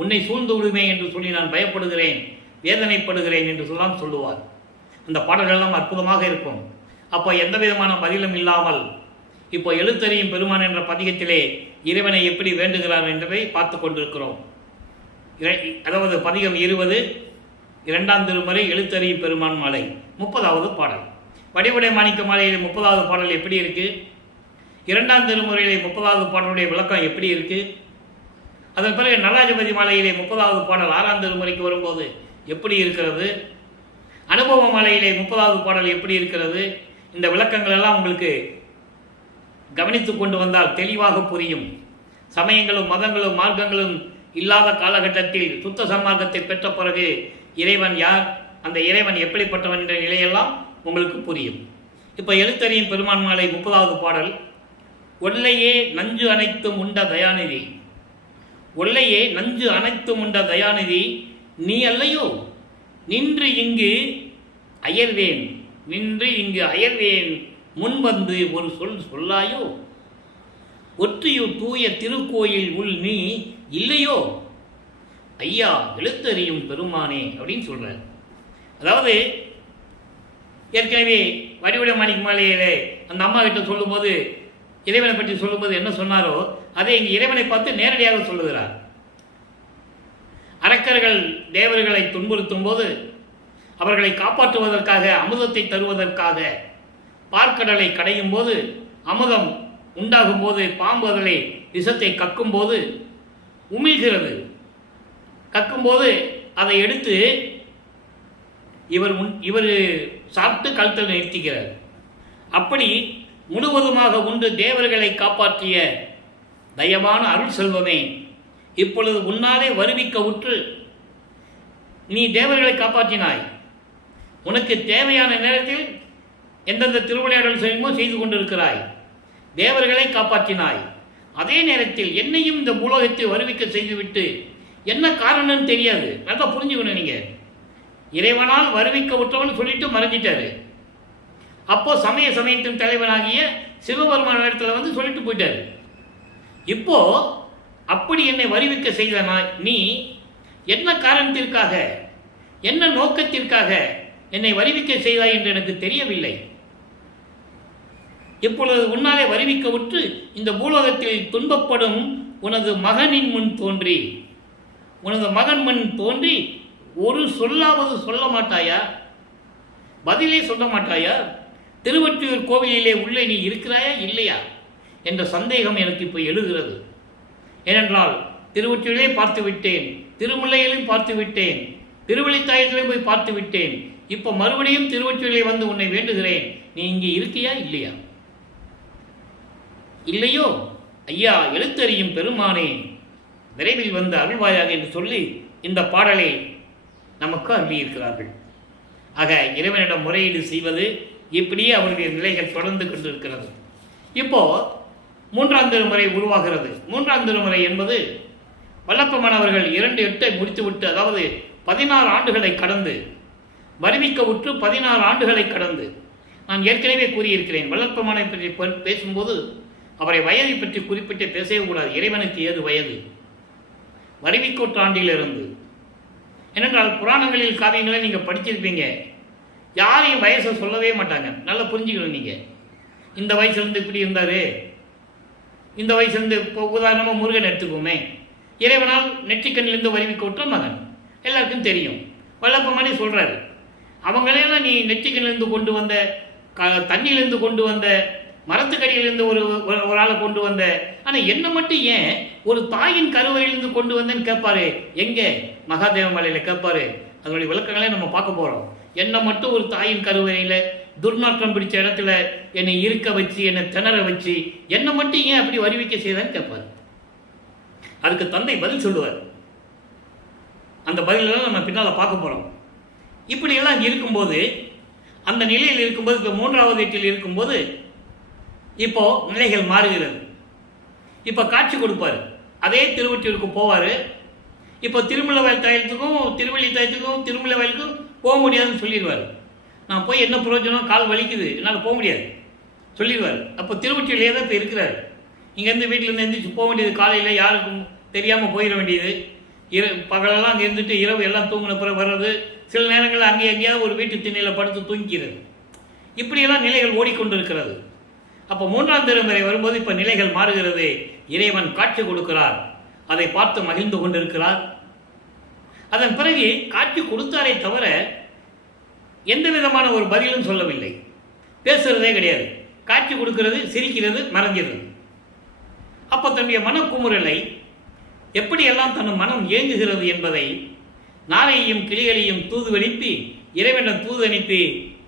உன்னை சூழ்ந்து விடுமே என்று சொல்லி நான் பயப்படுகிறேன், வேதனைப்படுகிறேன் என்று சொல்லாம் சொல்லுவார். அந்த பாடல்களெல்லாம் அற்புதமாக இருக்கும். அப்போ எந்த விதமான பதிலும் இல்லாமல் இப்போ எழுத்தறியும் பெருமான் என்ற பதிகத்திலே இறைவனை எப்படி வேண்டுகிறார் என்பதை பார்த்து கொண்டிருக்கிறோம். அதாவது பதிகம் 20, 2ஆம் திருமுறை எழுத்தறியும் பெருமான் மாலை 30வது பாடல். வடிவுடை மாணிக்க மாலையில் 30வது பாடல் எப்படி இருக்குது? 2ஆம் திருமுறையிலே 30வது பாடலுடைய விளக்கம் எப்படி இருக்குது? அதன் பிறகு நடராஜபதி மாலையிலே 30வது பாடல் 6ஆம் திருமுறைக்கு வரும்போது எப்படி இருக்கிறது? அனுபவ மாலையிலே 30வது பாடல் எப்படி இருக்கிறது? இந்த விளக்கங்கள் எல்லாம் உங்களுக்கு கவனித்து கொண்டு வந்தால் தெளிவாக புரியும். சமயங்களும் மதங்களும் மார்க்கங்களும் இல்லாத காலகட்டத்தில் சுத்த சன்மார்க்கத்தை பெற்ற பிறகு இறைவன் யார், அந்த இறைவன் எப்படிப்பட்டவன் என்ற நிலையெல்லாம் உங்களுக்கு புரியும். இப்போ எழுத்தறியும் பெருமான் மாலை 30வது பாடல். ஒல்லையே நஞ்சு அனைத்தும் உண்ட தயாநிதி, ஒல்லையே நஞ்சு அனைத்தும் உண்ட தயாநிதி, நீ அல்லையோ நின்று இங்கு அயர்வேன், நின்று இங்கு அயர்வேன், முன்வந்து ஒரு சொல் சொல்லாயோ, ஒற்றியூர் தூய திருக்கோயில் உள் நீ இல்லையோ, ஐயா எழுத்தறியும் பெருமானே அப்படின்னு சொல்கிறார். அதாவது ஏற்கனவே வடிவுடை மாணிக்க மாலையிலே அந்த அம்மா கிட்ட சொல்லும்போது இறைவனை பற்றி சொல்லும்போது என்ன சொன்னாரோ அதை இங்கே இறைவனை பார்த்து நேரடியாக சொல்லுகிறார். அரக்கர்கள் தேவர்களை துன்புறுத்தும் போது அவர்களை காப்பாற்றுவதற்காக அமுதத்தை தருவதற்காக பார்க்கடலை கடையும் போது அமுதம் உண்டாகும் போது பாம்பு அதனை விஷத்தை கக்கும் போது உமிழ்கிறது. கக்கும்போது அதை எடுத்து இவர் சாப்பிட்டு கழுத்தில் நிறுத்திக்கிறார். அப்படி முழுவதுமாக உண்டு தேவர்களை காப்பாற்றிய தயவான அருள் செல்வமே, இப்பொழுது உன்னாலே வருவிக்க உற்று நீ தேவர்களை காப்பாற்றினாய். உனக்கு தேவையான நேரத்தில் எந்தெந்த திருவிளையாடல் செய்யுமோ செய்து கொண்டிருக்கிறாய். தேவர்களை காப்பாற்றினாய். அதே நேரத்தில் என்னையும் இந்த பூலோகத்தை வருவிக்க செய்துவிட்டு என்ன காரணம்னு தெரியாது. நல்லா புரிஞ்சுக்கணும். நீங்க இறைவனால் வருவிக்க விட்டவன் சொல்லிட்டு மறைஞ்சிட்டாரு. அப்போ சமயத்தின் தலைவனாகிய சிவபெருமான இடத்துல வந்து சொல்லிட்டு போயிட்டாரு. இப்போ அப்படி என்னை வருவிக்க செய்த நீ என்ன காரணத்திற்காக என்ன நோக்கத்திற்காக என்னை வருவிக்க செய்தாய் என்று எனக்கு தெரியவில்லை. இப்பொழுது உன்னாலே வருவிக்க விட்டு இந்த பூலோகத்தில் துன்பப்படும் உனது மகனின் முன் தோன்றி உனது மகன் முன் தோன்றி ஒரு சொல்லாவது சொல்ல மாட்டாயா? பதிலே சொல்ல மாட்டாயா? திருவொற்றியூர் கோவிலிலே உள்ளே நீ இருக்கிறாயா இல்லையா என்ற சந்தேகம் எனக்கு இப்போ எழுகிறது. ஏனென்றால் திருவொற்றியூரிலே பார்த்து விட்டேன், திருமுல்லையிலும் பார்த்து விட்டேன், திருவள்ளித்தாயத்திலே போய் பார்த்து விட்டேன். இப்போ மறுபடியும் திருவொற்றியூரிலே வந்து உன்னை வேண்டுகிறேன், நீ இங்கே இருக்கியா இல்லையா? இல்லையோ ஐயா, எழுத்தறியும் பெருமானே விரைவில் வந்து அருள்வாயாக என்று சொல்லி இந்த பாடலை நமக்கு அள்ளியிருக்கிறார்கள். ஆக இறைவனிடம் முறையீடு செய்வது இப்படியே அவருடைய நிலைகள் தொடர்ந்து கொண்டிருக்கிறது. இப்போ மூன்றாம் திருமுறை உருவாகிறது. மூன்றாம் திருமுறை என்பது வல்லப்பெருமான் அவர்கள் 2:8 முடித்துவிட்டு, அதாவது 16 ஆண்டுகளை கடந்து வருவிக்க உற்று 16 ஆண்டுகளை கடந்து, நான் ஏற்கனவே கூறியிருக்கிறேன், வல்லப்பெருமானை பற்றி பேசும்போது அவரை வயதை பற்றி குறிப்பிட்டு பேசவே கூடாது. இறைவனுக்கு ஏது வயது? வருவிக்கோற்றாண்டிலிருந்து. ஏனென்றால் புராணங்களில் காவியங்களை நீங்கள் படிச்சிருப்பீங்க, யாரையும் வயசை சொல்லவே மாட்டாங்க. நல்லா புரிஞ்சுக்கணும். நீங்கள் இந்த வயசுலேருந்து இப்படி இருந்தார், இந்த வயசுலேருந்து இப்போ உதாரணமாக முருகன் எடுத்துக்கோமே, இறைவனால் நெற்றிக்கண்ணிலிருந்து வருவிக்கோற்ற மகன் எல்லாருக்கும் தெரியும். வல்லப்பெருமானே சொல்கிறாரு, அவங்களெல்லாம் நீ நெற்றிக்கண்ணிலிருந்து கொண்டு வந்த, தண்ணியிலிருந்து கொண்டு வந்த, மரத்துக்கடியிலிருந்து ஒரு ஆளை கொண்டு வந்த, ஆனால் என்ன மட்டும் ஏன் ஒரு தாயின் கருவறையிலிருந்து கொண்டு வந்தேன்னு கேட்பாரு. எங்கே? மகாதேவ மலையில் கேட்பாரு. அதனுடைய விளக்கங்களே நம்ம பார்க்க போகிறோம். என்னை மட்டும் ஒரு தாயின் கருவறையில் துர்நாற்றம் பிடிச்ச இடத்துல என்னை இருக்க வச்சு, என்னை திணற வச்சு, என்னை மட்டும் ஏன் அப்படி வருவிக்க செய்தான்னு கேட்பார். அதுக்கு தந்தை பதில் சொல்லுவார். அந்த பதிலெல்லாம் நம்ம பின்னால் பார்க்க போகிறோம். இப்படியெல்லாம் இருக்கும்போது, அந்த நிலையில் இருக்கும்போது, இப்போ 3வது வீட்டில் இருக்கும்போது இப்போ நிலைகள் மாறுகிறது. இப்போ காட்சி கொடுப்பார். அதே திருவொற்றியூருக்கு போவார். இப்போ திருமலை வயல் தாயத்துக்கும் திருவள்ளி தாயத்துக்கும் திருமலை வயலுக்கும் போக முடியாதுன்னு சொல்லிடுவார். நான் போய் என்ன பிரயோஜனம், கால் வலிக்குது, என்னால் போக முடியாது சொல்லிடுவார். அப்போ திருவொற்றியூர்லேயே தான் இப்போ இருக்கிறார். இங்கேருந்து வீட்டிலேருந்து எந்திரிச்சு போக வேண்டியது, காலையில் யாருக்கும் தெரியாமல் போயிட வேண்டியது, பகலெல்லாம் அங்கே இருந்துட்டு இரவு எல்லாம் தூங்கின பிறகு வர்றது, சில நேரங்களில் அங்கே எங்கேயாவது ஒரு வீட்டு திண்ணையில் படுத்து தூங்கிக்கிறது. இப்படியெல்லாம் நிலைகள் ஓடிக்கொண்டு இருக்கிறது. அப்போ 3ஆம் திருமுறை வரும்போது இப்போ நிலைகள் மாறுகிறது. இறைவன் காட்சி கொடுக்கிறார், அதை பார்த்து மகிழ்ந்து கொண்டிருக்கிறார். அதன் பிறகு காட்சி கொடுத்தாரே தவிர எந்த விதமான ஒரு பதிலும் சொல்லவில்லை, பேசுறதே கிடையாது. காட்சி கொடுக்கிறது, சிரிக்கிறது, மறைஞ்சிருது. அப்போ தன்னுடைய மனக்குமுறலை எப்படியெல்லாம் தன் மனம் இயங்குகிறது என்பதை நாரையையும் கிளிகளையும் தூது அனுப்பி, இறைவனிடம் தூது அனுப்பி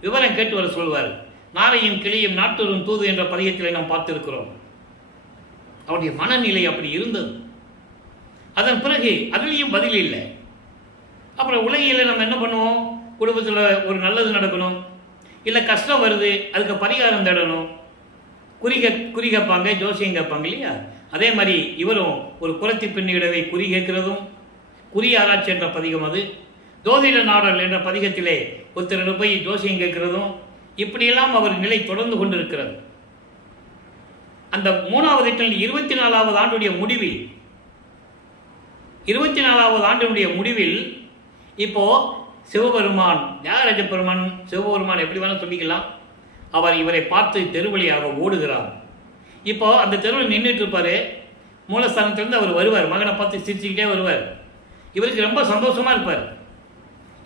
விவரம் கேட்டு வர சொல்வார். நாரையும் கிளியும் நாட்டூரும் தூது என்ற பதிகத்திலே நாம் பார்த்திருக்கிறோம். அவருடைய மனநிலை அப்படி இருந்தது. அதன் பிறகு அதுலேயும் பதில் இல்லை. அப்புறம் உலகில் நம்ம என்ன பண்ணுவோம், குடும்பத்தில் ஒரு நல்லது நடக்கணும், இல்லை கஷ்டம் வருது, அதுக்கு பரிகாரம் தேடணும், குறி கேட்பாங்க, ஜோசியம் கேட்பாங்க இல்லையா? அதே மாதிரி இவரும் ஒரு குரத்தி பெண்ணிடவை குறி கேட்கிறதும், குறி ஆராய்ச்சி என்ற பதிகம், அது ஜோதிட நாடல் என்ற பதிகத்திலே ஒருத்தர் போய் ஜோசியம் கேட்கிறதும், இப்படியெல்லாம் அவர் நிலை தொடர்ந்து கொண்டிருக்கிறது. அந்த 3வது 24வது ஆண்டுடைய முடிவில், 24வது ஆண்டினுடைய முடிவில் இப்போ சிவபெருமான், தியாகராஜ பெருமான், சிவபெருமான் எப்படி வேணால் சொல்லிக்கலாம். அவர் இவரை பார்த்து தெருவழியாக ஓடுகிறார். இப்போ அந்த தெருவில் நின்றுட்டு இருப்பார். மூலஸ்தானத்திலிருந்து அவர் வருவார், மகனை பார்த்து சிரிச்சுக்கிட்டே வருவார். இவருக்கு ரொம்ப சந்தோஷமாக இருப்பார்.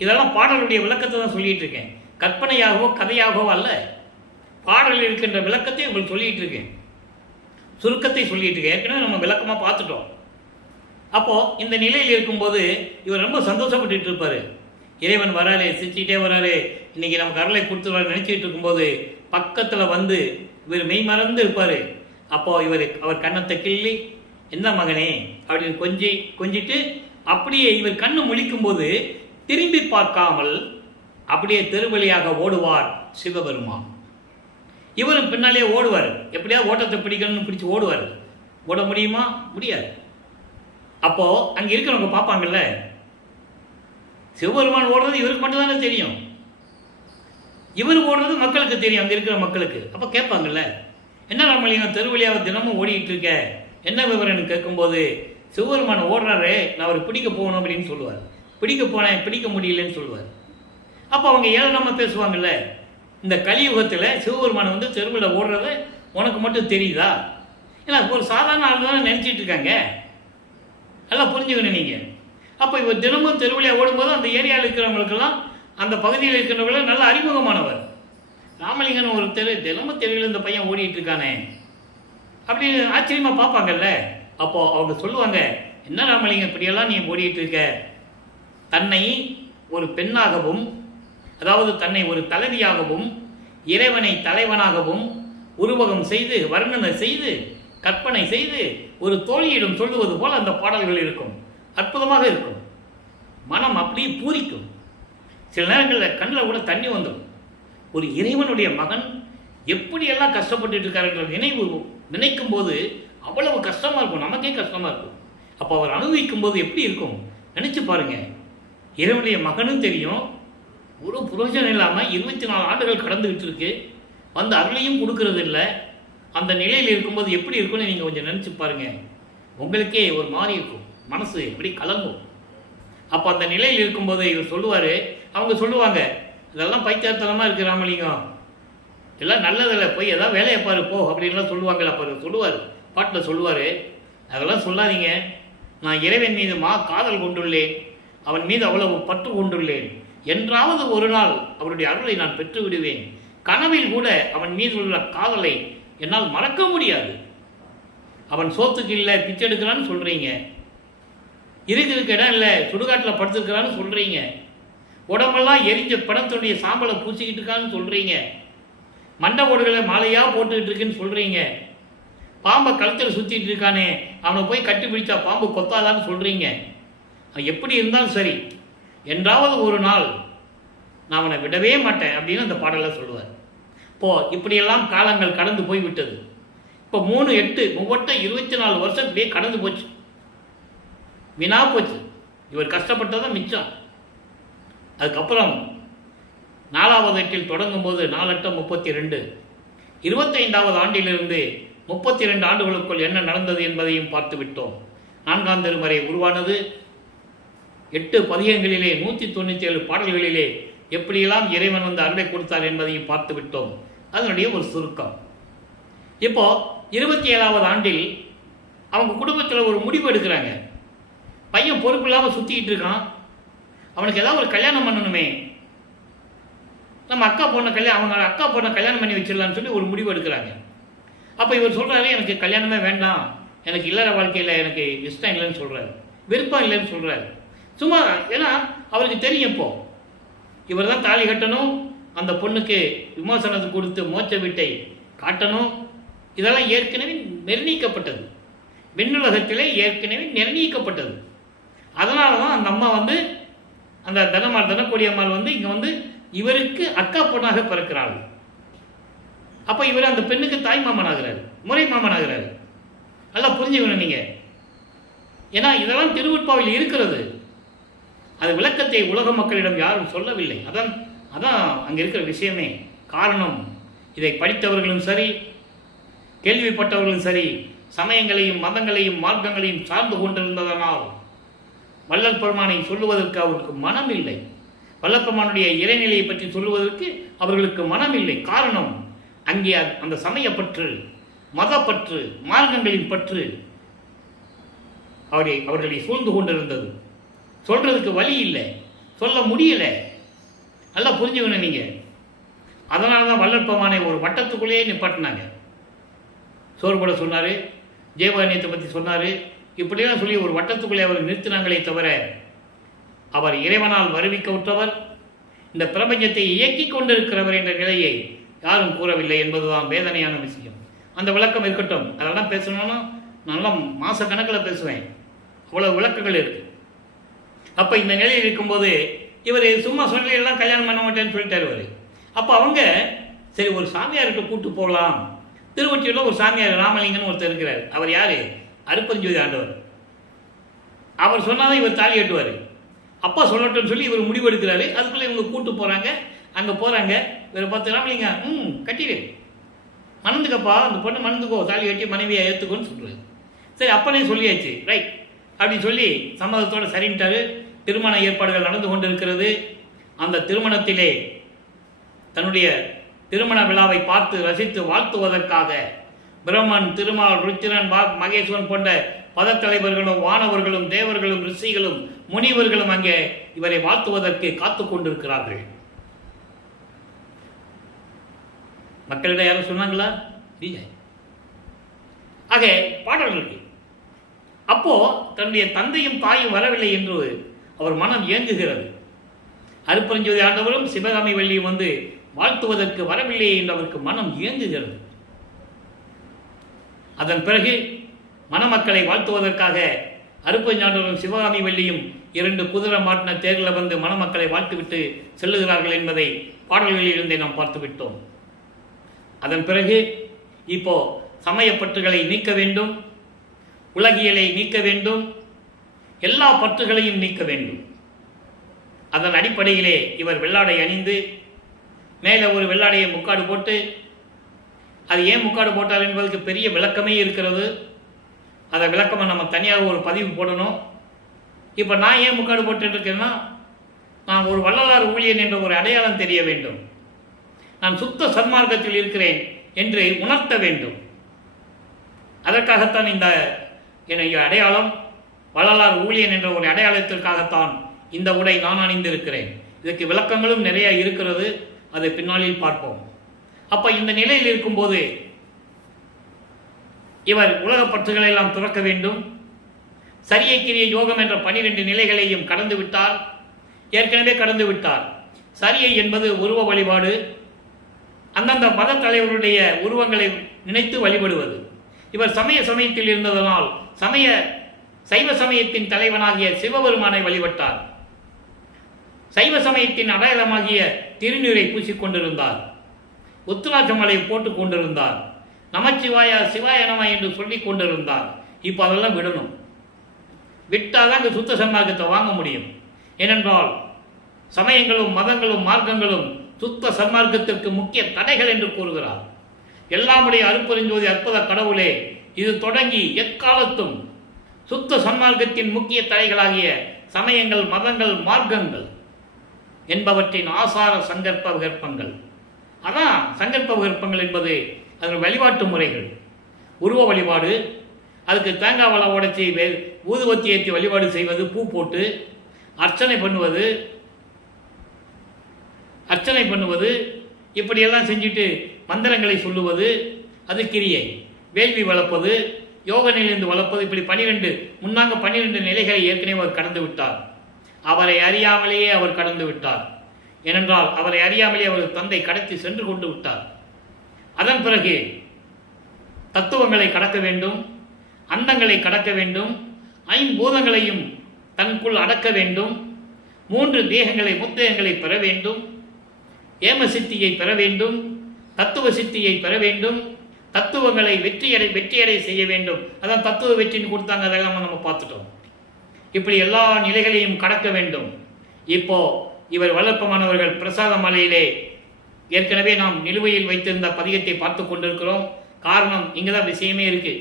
இதெல்லாம் பாடலுடைய விளக்கத்தை தான் சொல்லிகிட்டு இருக்கேன். கற்பனையாகவோ கதையாகவோ அல்ல, பாடலில் இருக்கின்ற விளக்கத்தை உங்களுக்கு சொல்லிகிட்டு இருக்கேன், சுருக்கத்தை சொல்லிகிட்டு இருக்கேன். ஏற்கனவே நம்ம விளக்கமாக பார்த்துட்டோம். அப்போது இந்த நிலையில் இருக்கும்போது இவர் ரொம்ப சந்தோஷப்பட்டு இருப்பார். இறைவன் வராரு, சிரிச்சுக்கிட்டே வராரு, இன்றைக்கி நமக்கு அருளை கொடுத்துருவாரு நினச்சிட்டு இருக்கும்போது பக்கத்தில் வந்து இவர் மெய் மறந்து இருப்பார். அப்போது அவர் கண்ணத்தை கிள்ளி, என்ன மகனே அப்படின்னு கொஞ்சிட்டு அப்படியே இவர் கண்ணு முழிக்கும்போது திரும்பி பார்க்காமல் அப்படியே தெருவழியாக ஓடுவார் சிவபெருமான். இவரும் பின்னாலே ஓடுவார். எப்படியா ஓட்டத்தை பிடிக்கணும்னு பிடிச்சி ஓடுவார். ஓட முடியுமா? முடியாது. அப்போது அங்கே இருக்கிறவங்க பார்ப்பாங்கல்ல, சிவபெருமான் ஓடுறது இவருக்கு மட்டும்தானே தெரியும், இவர் ஓடுறது மக்களுக்கு தெரியும், அங்கே இருக்கிற மக்களுக்கு. அப்போ கேட்பாங்கல்ல, என்ன ராமலிங்கம் தெருவழியாக தினமும் ஓடிக்கிட்டு இருக்க, என்ன விவரம்னு கேட்கும்போது சிவபெருமான் ஓடுறாரு, நான் அவர் பிடிக்க போகணும் அப்படின்னு சொல்லுவார். பிடிக்க போனேன், பிடிக்க முடியலன்னு சொல்லுவார். அப்போ அவங்க ஏளனமாக பேசுவாங்கல்ல, இந்த கலியுகத்தில் சிவபெருமான் வந்து தெருவில் ஓடுறது உனக்கு மட்டும் தெரியுதா? ஏன்னா ஒரு சாதாரண ஆள் தானே நினச்சிட்டு இருக்காங்க. எல்லாம் புரிஞ்சுக்கணும் நீங்கள். அப்போ இவர் தினமும் தெருவழியாக ஓடும்போது அந்த ஏரியாவில் இருக்கிறவங்களுக்கெல்லாம், அந்த பகுதியில் இருக்கிறவங்களும் நல்ல அறிமுகமானவர். ராமலிங்கன் ஒரு தினமும் தெருவில் இந்த பையன் ஓடிட்டு இருக்கானே அப்படின்னு ஆச்சரியமாக பார்ப்பாங்கல்ல. அப்போது அவங்க சொல்லுவாங்க, என்ன ராமலிங்கம் இப்படியெல்லாம் நீ ஓடிட்டு இருக்க, தன்னை ஒரு பெண்ணாகவும், அதாவது தன்னை ஒரு தலைவியாகவும், இறைவனை தலைவனாகவும் உருவகம் செய்து வர்ணனை செய்து கற்பனை செய்து ஒரு தோழியிடம் சொல்லுவது போல் அந்த பாடல்கள் இருக்கும். அற்புதமாக இருக்கும். மனம் அப்படியே பூரிக்கும். சில நேரங்களில் கண்ணில் கூட தண்ணி வந்துடும். ஒரு இறைவனுடைய மகன் எப்படியெல்லாம் கஷ்டப்பட்டு இருக்காருன்ற நினைக்கும் போது அவ்வளவு கஷ்டமாக இருக்கும். நமக்கே கஷ்டமாக இருக்கும். அப்போ அவர் அனுபவிக்கும் போது எப்படி இருக்கும் நினச்சி பாருங்க. இறைவனுடைய மகனும் தெரியும், ஒரு புரோஜனம் இல்லாமல் 24 ஆண்டுகள் கடந்துகிட்டு இருக்கு, வந்து அருளையும் கொடுக்கறது இல்லை. அந்த நிலையில் இருக்கும்போது எப்படி இருக்கும்னு நீங்கள் கொஞ்சம் நினச்சி பாருங்க. உங்களுக்கே ஒரு மாதிரி இருக்கும், மனசு எப்படி கலங்கும். அப்போ அந்த நிலையில் இருக்கும்போது இவர் சொல்லுவார், அவங்க சொல்லுவாங்க, இதெல்லாம் பைத்தியத்தனமாக இருக்குது ராமலிங்கம், எல்லாம் நல்லதில்லை, போய் எதாவது வேலையை பாரு போ அப்படின்லாம் சொல்லுவாங்கல்ல. அப்போ சொல்லுவார், பாட்டில் சொல்லுவார், அதெல்லாம் சொல்லாதீங்க, நான் இறைவன் மீது காதல் கொண்டுள்ளேன், அவன் மீது அவ்வளவு பற்று கொண்டுள்ளேன், என்றாவது ஒரு நாள் அவருடைய அருளை நான் பெற்று விடுவேன், கனவில் கூட அவன் மீது உள்ள காதலை என்னால் மறக்க முடியாது. அவன் சோத்துக்கு இல்லை பிச்சை எடுக்கிறான்னு சொல்கிறீங்க, இருக்கிறதுக்கு இடம் இல்லை சுடுகாட்டில் படுத்துருக்கிறான்னு சொல்கிறீங்க, உடம்பெல்லாம் எரிஞ்ச படத்துடைய சாம்பலை பூச்சிக்கிட்டு இருக்கான்னு சொல்கிறீங்க, மண்டை ஓடுகளை மாலையாக போட்டுக்கிட்டு இருக்குன்னு சொல்கிறீங்க, பாம்பை கழுத்தில் சுற்றிட்டு இருக்கானே அவனை போய் கட்டி பிடிச்சா பாம்பு கொத்தாதான்னு சொல்கிறீங்க. எப்படி இருந்தாலும் சரி, என்றாவது ஒரு நாள் நான் அவனை விடவே மாட்டேன் அப்படின்னு அந்த பாடலை சொல்லுவார். இப்போது இப்படியெல்லாம் காலங்கள் கடந்து போய்விட்டது. இப்போ 3-8 24 வருஷம் இப்படியே கடந்து போச்சு, வீணா போச்சு. இவர் கஷ்டப்பட்டதான் மிச்சம். அதுக்கப்புறம் 4வது எட்டில் தொடங்கும் போது 4-8-32 25வது ஆண்டிலிருந்து 32 ஆண்டுகளுக்குள் என்ன நடந்தது என்பதையும் பார்த்து விட்டோம். 4ஆம் திருமறை உருவானது. 8 பதிகங்களிலே 197 பாடல்களிலே எப்படியெல்லாம் இறைவன் வந்து அருளை கொடுத்தார் என்பதையும் பார்த்து விட்டோம். அதனுடைய ஒரு சுருக்கம். இப்போ 27வது ஆண்டில் அவங்க குடும்பத்தில் ஒரு முடிவு எடுக்கிறாங்க. பையன் பொறுப்பு இல்லாமல் சுற்றிக்கிட்டு இருக்கான், அவனுக்கு ஏதாவது ஒரு கல்யாணம் பண்ணணுமே, நம்ம அவங்க அக்கா பொண்ணை கல்யாணம் பண்ணி வச்சிடலான்னு சொல்லி ஒரு முடிவு எடுக்கிறாங்க. அப்போ இவர் சொல்கிறாரு, எனக்கு கல்யாணமே வேண்டாம், எனக்கு இல்லற வாழ்க்கையில் எனக்கு இஷ்டம் இல்லைன்னு சொல்கிறாரு, விருப்பம் இல்லைன்னு சொல்கிறாரு. சும்மா ஏன்னா அவருக்கு தெரியும், இப்போ இவர் தான் தாலி கட்டணும், அந்த பொண்ணுக்கு விமோசனத்தை கொடுத்து மோட்ச வீட்டை காட்டணும். இதெல்லாம் ஏற்கனவே நிர்ணயிக்கப்பட்டது, விண்ணுலகத்திலே ஏற்கனவே நிர்ணயிக்கப்பட்டது. அதனால தான் அந்த அம்மா வந்து அந்த தனக்கோடி அம்மாள் வந்து இங்கே வந்து இவருக்கு அக்கா பொண்ணாக பிறக்கிறாள். அப்போ இவர் அந்த பெண்ணுக்கு தாய் மாமன் ஆகிறாரு, முறை மாமன் ஆகிறாரு. நல்லா புரிஞ்சுக்கணும் நீங்கள். ஏன்னா இதெல்லாம் திருவுட்பாவில் இருக்கிறது. அது விளக்கத்தை உலக மக்களிடம் யாரும் சொல்லவில்லை. அதான் அங்கே இருக்கிற விஷயமே. காரணம், இதை படித்தவர்களும் சரி, கேள்விப்பட்டவர்களும் சரி, சமயங்களையும் மதங்களையும் மார்க்கங்களையும் சார்ந்து கொண்டிருந்ததனால் வள்ளல் பெருமானை சொல்லுவதற்கு அவருக்கு மனம் இல்லை. வல்லப்பெருமானுடைய இறைநிலையை பற்றி சொல்லுவதற்கு அவர்களுக்கு மனம் இல்லை. காரணம், அங்கே அந்த சமயப்பற்று, மதப்பற்று, மார்க்கங்களின் பற்று அவர்களை சூழ்ந்து கொண்டிருந்தது. சொல்றதுக்கு வழி இல்லை, சொல்ல முடியல. நல்லா புரிஞ்சுக்கணும் நீங்க. அதனால தான் வல்லற்பெருமானை ஒரு வட்டத்துக்குள்ளேயே நிப்பாட்டினாங்க. சோறுபட சொன்னார், ஜெயபாரணியத்தை பற்றி சொன்னார், இப்படியெல்லாம் சொல்லி ஒரு வட்டத்துக்குள்ளே அவர் நிறுத்தினாங்களே தவிர அவர் இறைவனால் வருவிக்க விட்டவர், இந்த பிரபஞ்சத்தை இயக்கி கொண்டிருக்கிறவர் என்ற நிலையை யாரும் கூறவில்லை என்பதுதான் வேதனையான விஷயம். அந்த விளக்கம் இருக்கட்டும், அதெல்லாம் பேசணும்னா நல்லா மாச கணக்கில் பேசுவேன், அவ்வளோ விளக்கங்கள் இருக்கு. அப்போ இந்த நிலையில் இருக்கும்போது இவர் சும்மா சொல்லலாம் கல்யாணம் பண்ண மாட்டேன்னு சொல்லிட்டார் இவர். அப்போ அவங்க சரி ஒரு சாமியார்கிட்ட கூப்பிட்டு போகலாம். திருவொற்றியூரில் ஒரு சாமியார் ராமலிங்கன்னு ஒருத்தர் இருக்கிறார். அவர் யார்? அருப்பஞ்சோதி ஆண்டவர். அவர் சொன்னாதான் இவர் தாலி கட்டுவார். அப்பா சொல்லட்டும்னு சொல்லி இவர் முடிவெடுக்கிறாரு. அதுக்குள்ளே இவங்க கூப்பிட்டு போகிறாங்க. அங்கே போகிறாங்க. இவர் பார்த்து ராமலிங்க கட்டிடு, மணந்துக்கப்பா, அந்த பொண்ணு மணந்துக்கோ, தாலி கட்டி மனைவியை ஏற்றுக்கோன்னு சொல்கிறாரு. சரி அப்பனே சொல்லியாச்சு, ரைட் அப்படின்னு சொல்லி சம்மதத்தோடு சரின்ட்டாரு. திருமண ஏற்பாடுகள் நடந்து கொண்டிருக்கிறது. அந்த திருமணத்திலே தன்னுடைய திருமண விழாவை பார்த்து ரசித்து வாழ்த்துவதற்காக பிரம்மன், திருமால், ருச்சிரன், மகேஸ்வரன் போன்ற பதத்தலைவர்களும் வானவர்களும் தேவர்களும் ரிஷிகளும் முனிவர்களும் அங்கே இவரை வாழ்த்துவதற்கு காத்து கொண்டிருக்கிறார்கள். மக்களிடம் யாரும் சொன்னாங்களா? இல்லை. ஆக பாடல் இருக்கு. அப்போ தன்னுடைய தந்தையும் தாயும் வரவில்லை என்று அவர் மனம் இயங்குகிறது. அருப்பெருஞ்சோதி ஆண்டவரும் சிவகாமி வள்ளியும் வந்து வாழ்த்துவதற்கு வரவில்லை என்று அவருக்கு மனம் இயங்குகிறது. அதன் பிறகு மணமக்களை வாழ்த்துவதற்காக அருப்பெருஞ்சாண்டவரும் சிவகாமி வள்ளியும் 2 குதிரை மாட்டின தேரில் வந்து மணமக்களை வாழ்த்துவிட்டு செல்லுகிறார்கள் என்பதை பாடல்களில் இருந்தே நாம் பார்த்து விட்டோம். அதன் பிறகு இப்போ சமயப்பற்றுகளை நீக்க வேண்டும், உலகியலை நீக்க வேண்டும், எல்லா பற்றுகளையும் நீக்க வேண்டும். அதன் அடிப்படையிலே இவர் வெள்ளாடை அணிந்து மேலே ஒரு வெள்ளாடையை முக்காடு போட்டு, அது ஏன் முக்காடு போட்டார் என்பதற்கு பெரிய விளக்கமே இருக்கிறது. அதை விளக்கமாக நம்ம தனியாக ஒரு பதிவு போடணும். இப்போ நான் ஏன் முக்காடு போட்டுருக்கேன்னா, நான் ஒரு வள்ளலார் ஊழியன் என்ற ஒரு அடையாளம் தெரிய வேண்டும். நான் சுத்த சன்மார்க்கத்தில் இருக்கிறேன் என்று உணர்த்த வேண்டும். அதற்காகத்தான் இந்த அடையாளம், வள்ளலார் ஊழியன் என்ற ஒரு அடையாளத்திற்காகத்தான் இந்த உடை நான் அணிந்திருக்கிறேன். இதற்கு விளக்கங்களும் நிறைய இருக்கிறது, அதை பின்னாளில் பார்ப்போம். அப்போ இந்த நிலையில் இருக்கும்போது இவர் உலக பற்றுகளை எல்லாம் துறக்க வேண்டும். சரியை கிரிய யோகம் என்ற 12 நிலைகளையும் கடந்து விட்டார். ஏற்கனவே கடந்து விட்டார். சரியை என்பது உருவ வழிபாடு, அந்தந்த மத தலைவருடைய உருவங்களை நினைத்து வழிபடுவது. இவர் சமயத்தில் இருந்ததனால் சைவ சமயத்தின் தலைவனாகிய சிவபெருமானை வழிபட்டார். சைவ சமயத்தின் அடையாளமாகிய திருநீரை பூசிக்கொண்டிருந்தார். உத்திராட்சமலை போட்டுக் கொண்டிருந்தார். நமச்சிவாயா சிவாய நம என்று சொல்லிக் கொண்டிருந்தார். இப்போ அதெல்லாம் விடணும். விட்டாதான் இந்த சுத்த சன்மார்க்கத்தை வாங்க முடியும். ஏனென்றால் சமயங்களும் மதங்களும் மார்க்கங்களும் சுத்த சன்மார்க்கத்திற்கு முக்கிய தடைகள் என்று கூறுகிறார். எல்லாமுடைய அருப்பெருஞ்சோதி அற்புத கடவுளே, இது தொடங்கி எக்காலத்தும் சுத்த சன்மார்க்கத்தின் முக்கிய தடைகளாகிய சமயங்கள், மதங்கள், மார்க்கங்கள் என்பவற்றின் ஆசார சங்கற்ப விகற்பங்கள். அதான் சங்கற்ப விகற்பங்கள் என்பது அதன் வழிபாட்டு முறைகள். உருவ வழிபாடு, அதுக்கு தேங்காய் வளை உடைச்சி ஊதுவத்தி ஏற்றி வழிபாடு செய்வது, பூ போட்டு அர்ச்சனை பண்ணுவது, இப்படியெல்லாம் செஞ்சுட்டு மந்திரங்களை சொல்லுவது, அது கிரியை. வேள்வி வளர்ப்பது, யோக நிலையிலிருந்து வளர்ப்பது, இப்படி 12 நிலைகளை ஏற்கனவே அவர் கடந்து விட்டார். அவரை அறியாமலேயே அவர் கடந்து விட்டார். ஏனென்றால் அவரை அறியாமலே அவர் தந்தை கடத்தி சென்று கொண்டு விட்டார். அதன் பிறகு தத்துவங்களை கடக்க வேண்டும், அண்டங்களை கடக்க வேண்டும், 5 பூதங்களையும் தனக்குள் அடக்க வேண்டும், 3 தேகங்களை முத்தேகங்களை பெற வேண்டும், ஏம சித்தியை பெற வேண்டும், தத்துவ சித்தியை பெற வேண்டும், தத்துவங்களை வெற்றியடை செய்ய வேண்டும். அதான் தத்துவ வெற்றின்னு கொடுத்தாங்க, அதெல்லாம் நம்ம பார்த்துட்டோம். இப்படி எல்லா நிலைகளையும் கடக்க வேண்டும். இப்போ இவர் வல்லப்பமானவர்கள் பிரசாத மலையிலே ஏற்கனவே நாம் நிலுவையில் வைத்திருந்த பதிகத்தை பார்த்து கொண்டிருக்கிறோம். காரணம், இங்கே தான் விஷயமே இருக்கு.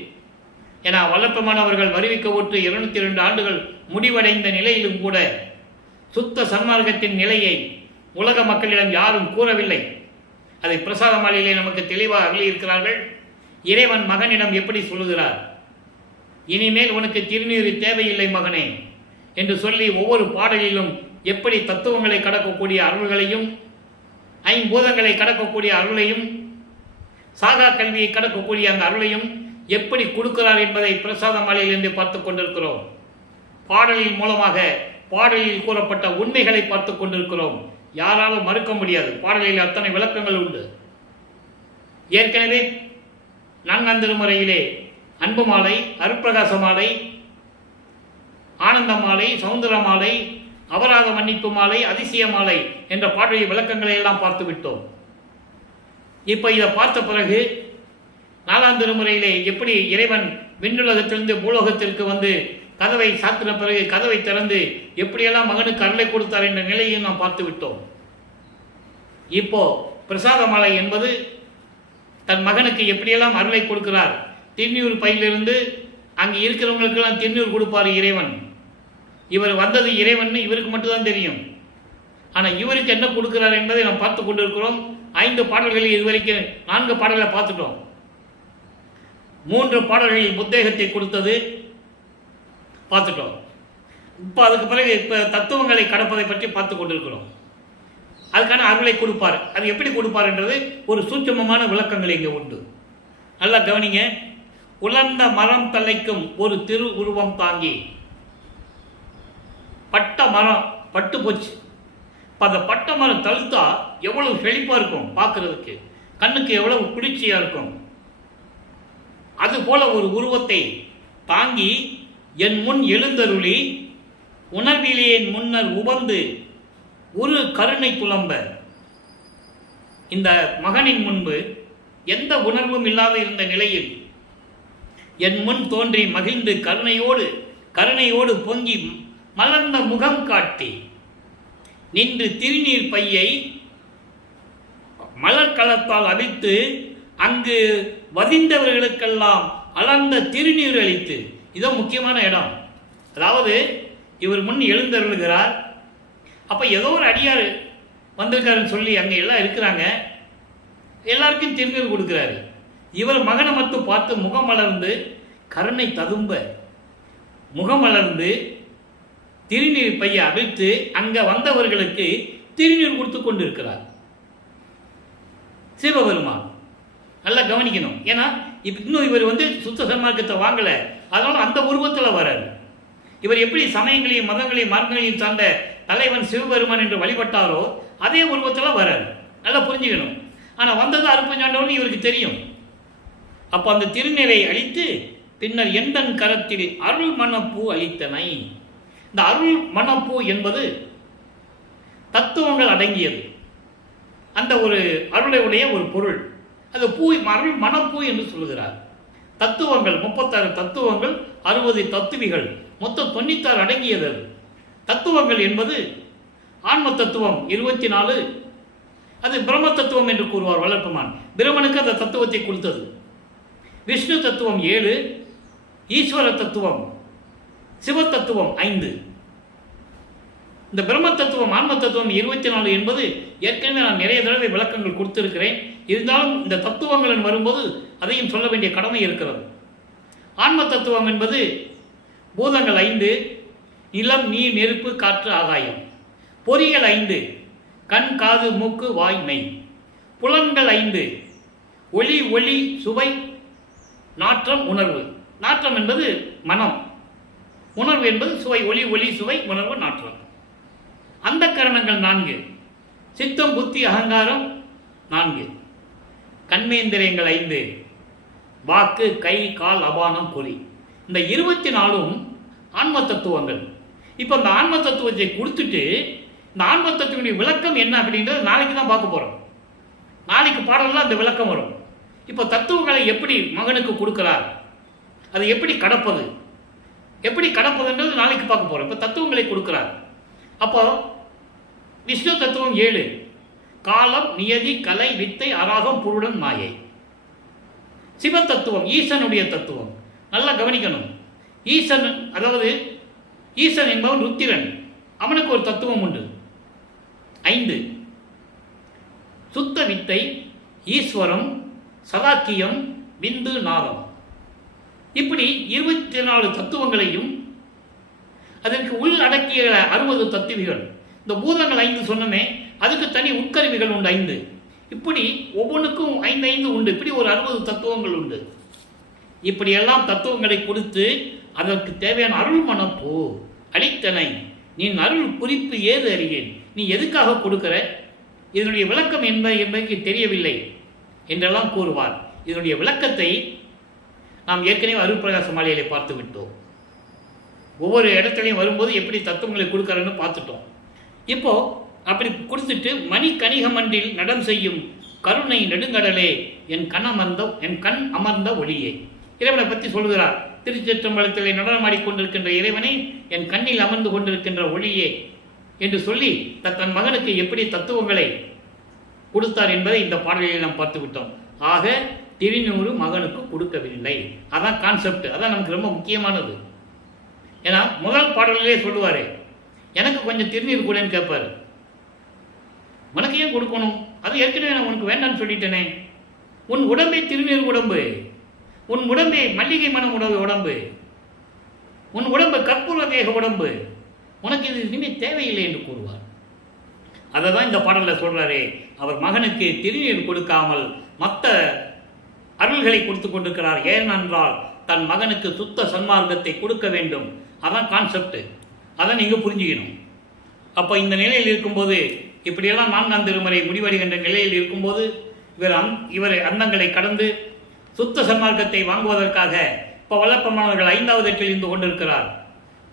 ஏன்னா வல்லப்பமானவர்கள் வருவிக்க ஒட்டு 202 ஆண்டுகள் முடிவடைந்த நிலையிலும் கூட சுத்த சன்மார்க்கத்தின் நிலையை உலக மக்களிடம் யாரும் கூறவில்லை. அதை பிரசாத மாலையிலே நமக்கு தெளிவாக அருளியிருக்கிறார்கள். இறைவன் மகனிடம் எப்படி சொல்லுகிறார், இனிமேல் உனக்கு திருநீறு தேவையில்லை மகனே என்று சொல்லி ஒவ்வொரு பாடலிலும் எப்படி தத்துவங்களை கடக்கக்கூடிய அருள்களையும், ஐம்பூதங்களை கடக்கக்கூடிய அருளையும், சாகா கல்வியை கடக்கக்கூடிய அந்த அருளையும் எப்படி கொடுக்கிறார் என்பதை பிரசாத மாலையிலிருந்து பார்த்து கொண்டிருக்கிறோம். பாடலின் மூலமாக பாடலில் கூறப்பட்ட உண்மைகளை பார்த்து கொண்டிருக்கிறோம். யாராலும் மறுக்க முடியாது. பாடலில் அத்தனை விளக்கங்கள் உண்டு. ஏற்கனவே 4ஆம் திருமுறையிலே அன்பு மாலை, அருட்பிரகாச மாலை, ஆனந்த மாலை, சவுந்தர மாலை, அபராத மன்னிப்பு மாலை, அதிசய மாலை என்ற பாடலில் விளக்கங்களை எல்லாம் பார்த்து விட்டோம். இப்போ இதை பார்த்த பிறகு 4ஆம் திருமுறையிலே எப்படி இறைவன் விண்ணுலகத்திலிருந்து பூலோகத்திற்கு வந்து கதவை சாத்தின பிறகு கதவை திறந்து எப்படியெல்லாம் மகனுக்கு அருளை கொடுத்தார் என்ற நிலையை நாம் பார்த்து விட்டோம். இப்போ பிரசாத மாலை என்பது தன் மகனுக்கு எப்படியெல்லாம் அருளை கொடுக்கிறார். திருநீர் பையிலிருந்து அங்கே இருக்கிறவங்களுக்கெல்லாம் திருநீர் கொடுப்பார் இறைவன். இவர் வந்தது இறைவன் இவருக்கு மட்டும்தான் தெரியும். ஆனால் இவருக்கு என்ன கொடுக்கிறார் என்பதை நாம் பார்த்து கொண்டிருக்கிறோம். 5 பாடல்களில் இதுவரைக்கும் 4 பாடல்களை பார்த்துட்டோம். 3 பாடல்களில் புத்தேகத்தை கொடுத்தது பார்த்துட்டோம். இப்போ அதுக்கு பிறகு இப்போ தத்துவங்களை கடப்பதை பற்றி பார்த்து கொண்டிருக்கிறோம். அதுக்கான அருளை கொடுப்பார். அது எப்படி கொடுப்பார் என்றது ஒரு சூட்சமமான விளக்கங்கள் இங்கே உண்டு. நல்லா கவனிங்க. உலர்ந்த மரம் தலைக்கும் ஒரு திரு உருவம் தாங்கி, பட்ட மரம் பட்டு போச்சு. இப்போ அந்த பட்ட மரம் தழுத்தா எவ்வளவு செழிப்பாக இருக்கும், பார்க்கறதுக்கு கண்ணுக்கு எவ்வளவு குளிர்ச்சியாக இருக்கும். அதுபோல ஒரு உருவத்தை தாங்கி என் முன் எழுந்தருளி உணர்விலே என் முன்னர் உபந்து ஒரு கருணை புலம்ப. இந்த மகனின் முன்பு எந்த உணர்வும் இல்லாத இருந்த நிலையில் என் முன் தோன்றி மகிழ்ந்து கருணையோடு பொங்கி மலர்ந்த முகம் காட்டி நின்று திருநீர் பையை மலர்கலத்தால் அவிழ்த்து அங்கு வதிந்தவர்களுக்கெல்லாம் அலர்ந்த திருநீர் அளித்து. இதோ முக்கியமான இடம். அதாவது இவர் முன் எழுந்தருளுகிறார். அப்போ ஏதோ ஒரு அடியார் வந்திருக்காருன்னு சொல்லி அங்கே எல்லாம் இருக்கிறாங்க. எல்லாருக்கும் திருநீர் கொடுக்குறாரு. இவர் மகனை மட்டும் பார்த்து முகமலர்ந்து கருணை ததும்ப முகமலர்ந்து திருநீர் பையை அவிழ்த்து அங்கே வந்தவர்களுக்கு திருநீர் கொடுத்து கொண்டு இருக்கிறார் சிவபெருமான். நல்லா கவனிக்கணும். ஏன்னா இன்னும் இவர் சுத்த சன்மார்க்கத்தை வாங்கலை. அதனால் அந்த உருவத்தில் வராரு. இவர் எப்படி சமயங்களையும் மதங்களையும் மார்க்கங்களையும் சார்ந்த தலைவன் சிவபெருமான் என்று வழிபட்டாரோ அதே உருவத்தில் வராரு. நல்லா புரிஞ்சுக்கணும். ஆனால் வந்தது அருப்பஞ்சாண்டவன் இவருக்கு தெரியும். அப்போ அந்த திருநீரை அளித்து பின்னர் எந்தன் கரத்தில் அருள் மணப்பூ அளித்தனை. இந்த அருள் மணப்பூ என்பது தத்துவங்கள் அடங்கியது. அந்த ஒரு அருளையுடைய ஒரு பொருள். அது பூ, அருள் மணப்பூ என்று சொல்லுகிறார். தத்துவங்கள் 36 தத்துவங்கள், 60 தத்துவிகள், மொத்தம் 96 அடங்கியது. தத்துவங்கள் என்பது ஆன்ம தத்துவம் 24, அது பிரம்ம தத்துவம் என்று கூறுவார் வளர்ப்புமான். பிரம்மனுக்கு அந்த தத்துவத்தை கொடுத்தது. விஷ்ணு தத்துவம் 7, ஈஸ்வர தத்துவம், சிவ தத்துவம் 5. இந்த பிரம்ம தத்துவம் ஆன்ம தத்துவம் 24 என்பது ஏற்கனவே நான் நிறைய தடவை விளக்கங்கள் கொடுத்திருக்கிறேன். இருந்தாலும் இந்த தத்துவங்கள் வரும்போது அதையும் சொல்ல வேண்டிய கடமை இருக்கிறது. ஆன்ம தத்துவம் என்பது பூதங்கள் 5, நிலம், நீர், நெருப்பு, காற்று, ஆகாயம். பொறிகள் 5, கண், காது, மூக்கு, வாய், மெய். புலன்கள் 5, ஒளி, சுவை, நாற்றம், உணர்வு. நாற்றம் என்பது மனம், உணர்வு என்பது சுவை. ஒளி, சுவை, உணர்வு, நாற்றம். அந்த கரணங்கள் 4, சித்தம், புத்தி, அகங்காரம் 4. கண்மேந்திரியங்கள் 5, வாக்கு, கை, கால், அபானம், பொறி. இந்த 24ம் ஆன்ம தத்துவங்கள். இப்போ இந்த ஆன்ம தத்துவத்தை கொடுத்துட்டு இந்த ஆன்ம தத்துவனுடைய விளக்கம் என்ன அப்படின்றது நாளைக்கு தான் பார்க்க போகிறோம். நாளைக்கு பாடலாம் அந்த விளக்கம் வரும். இப்போ தத்துவங்களை எப்படி மகனுக்கு கொடுக்கிறார், அதை எப்படி கடப்பதுன்றது நாளைக்கு பார்க்க போகிறோம். இப்போ தத்துவங்களை கொடுக்கிறார். அப்போ விஷ்ணு தத்துவம் 7, காலம், நியதி, கலை, வித்தை, அராகம், புருடன், மாயை. சிவ தத்துவம் ஈசனுடைய தத்துவம். நல்லா கவனிக்கணும். ஈசன், அதாவது ஈசன் என்பவன் ருத்திரன். அவனுக்கு ஒரு தத்துவம் உண்டு. 5 சுத்த வித்தை, ஈஸ்வரம், சதாக்கியம், விந்து, நாதம். இப்படி 24 தத்துவங்களையும் அதற்கு உள் அடக்கிய 60 தத்துவிகள். இந்த பூதங்கள் 5 சொன்னமே, அதுக்கு தனி உட்கருவிகள் உண்டு 5. இப்படி ஒவ்வொன்றுக்கும் 5 உண்டு. இப்படி ஒரு 60 தத்துவங்கள் உண்டு. இப்படியெல்லாம் தத்துவங்களை கொடுத்து அதற்கு தேவையான அருள் மனப்போ அளித்தனை நீ அருள் குறிப்பு ஏது அறியேன், நீ எதுக்காக கொடுக்கிற, இதனுடைய விளக்கம் என்பதற்கு தெரியவில்லை என்றெல்லாம் கூறுவார். இதனுடைய விளக்கத்தை நாம் ஏற்கனவே அருட்பிரகாச மாலையிலே பார்த்து விட்டோம். ஒவ்வொரு இடத்துலையும் வரும்போது எப்படி தத்துவங்களை கொடுக்கறன்னு பார்த்துட்டோம். இப்போ அப்படி கொடுத்துட்டு மணி கணிகமன்றில் நடம் செய்யும் கருணை நெடுங்கடலே என் கண் அமர்ந்த ஒளியே. இறைவனை பற்றி சொல்கிறார். திருச்சிற்றம்பலத்திலே நடனமாடிக்கொண்டிருக்கின்ற இறைவனை என் கண்ணில் அமர்ந்து கொண்டிருக்கின்ற ஒளியே என்று சொல்லி தன் மகனுக்கு எப்படி தத்துவங்களை கொடுத்தார் என்பதை இந்த பாடலில் நாம் பார்த்து விட்டோம். ஆக திருநூறு மகனுக்கு கொடுக்கவில்லை. அதான் கான்செப்ட். அதான் நமக்கு ரொம்ப முக்கியமானது. ஏன்னா முதல் பாடலிலே சொல்லுவார், எனக்கு கொஞ்சம் திருநீர் கூடன்னு கேட்பார். உனக்கு ஏன் கொடுக்கணும், அது ஏற்கனவே நான் உனக்கு வேண்டான்னு சொல்லிட்டேனே. உன் உடம்பே திருநீர் உடம்பு, உன் உடம்பே மல்லிகை மனம் உடம்பு, உன் உடம்பு கற்பூர தேக உடம்பு, உனக்கு இது இனிமேல் தேவையில்லை என்று கூறுவார். அதை தான் இந்த பாடலில் சொல்றாரே, அவர் மகனுக்கு திருநீர் கொடுக்காமல் மற்ற அருள்களை கொடுத்து கொண்டிருக்கிறார். ஏனென்றால் தன் மகனுக்கு சுத்த சன்மார்க்கத்தை கொடுக்க வேண்டும். அதான் கான்செப்ட். அதை நீங்கள் புரிஞ்சுக்கணும். அப்போ இந்த நிலையில் இருக்கும்போது, இப்படியெல்லாம் 4ஆம் திருமுறை முடிவடைகின்ற நிலையில் இருக்கும்போது இவர் அந்தங்களை கடந்து சுத்த சன்மார்க்கத்தை வாங்குவதற்காக இப்போ வல்லப்பமானவர்கள் 5வது எட்டில் இருந்து கொண்டிருக்கிறார்.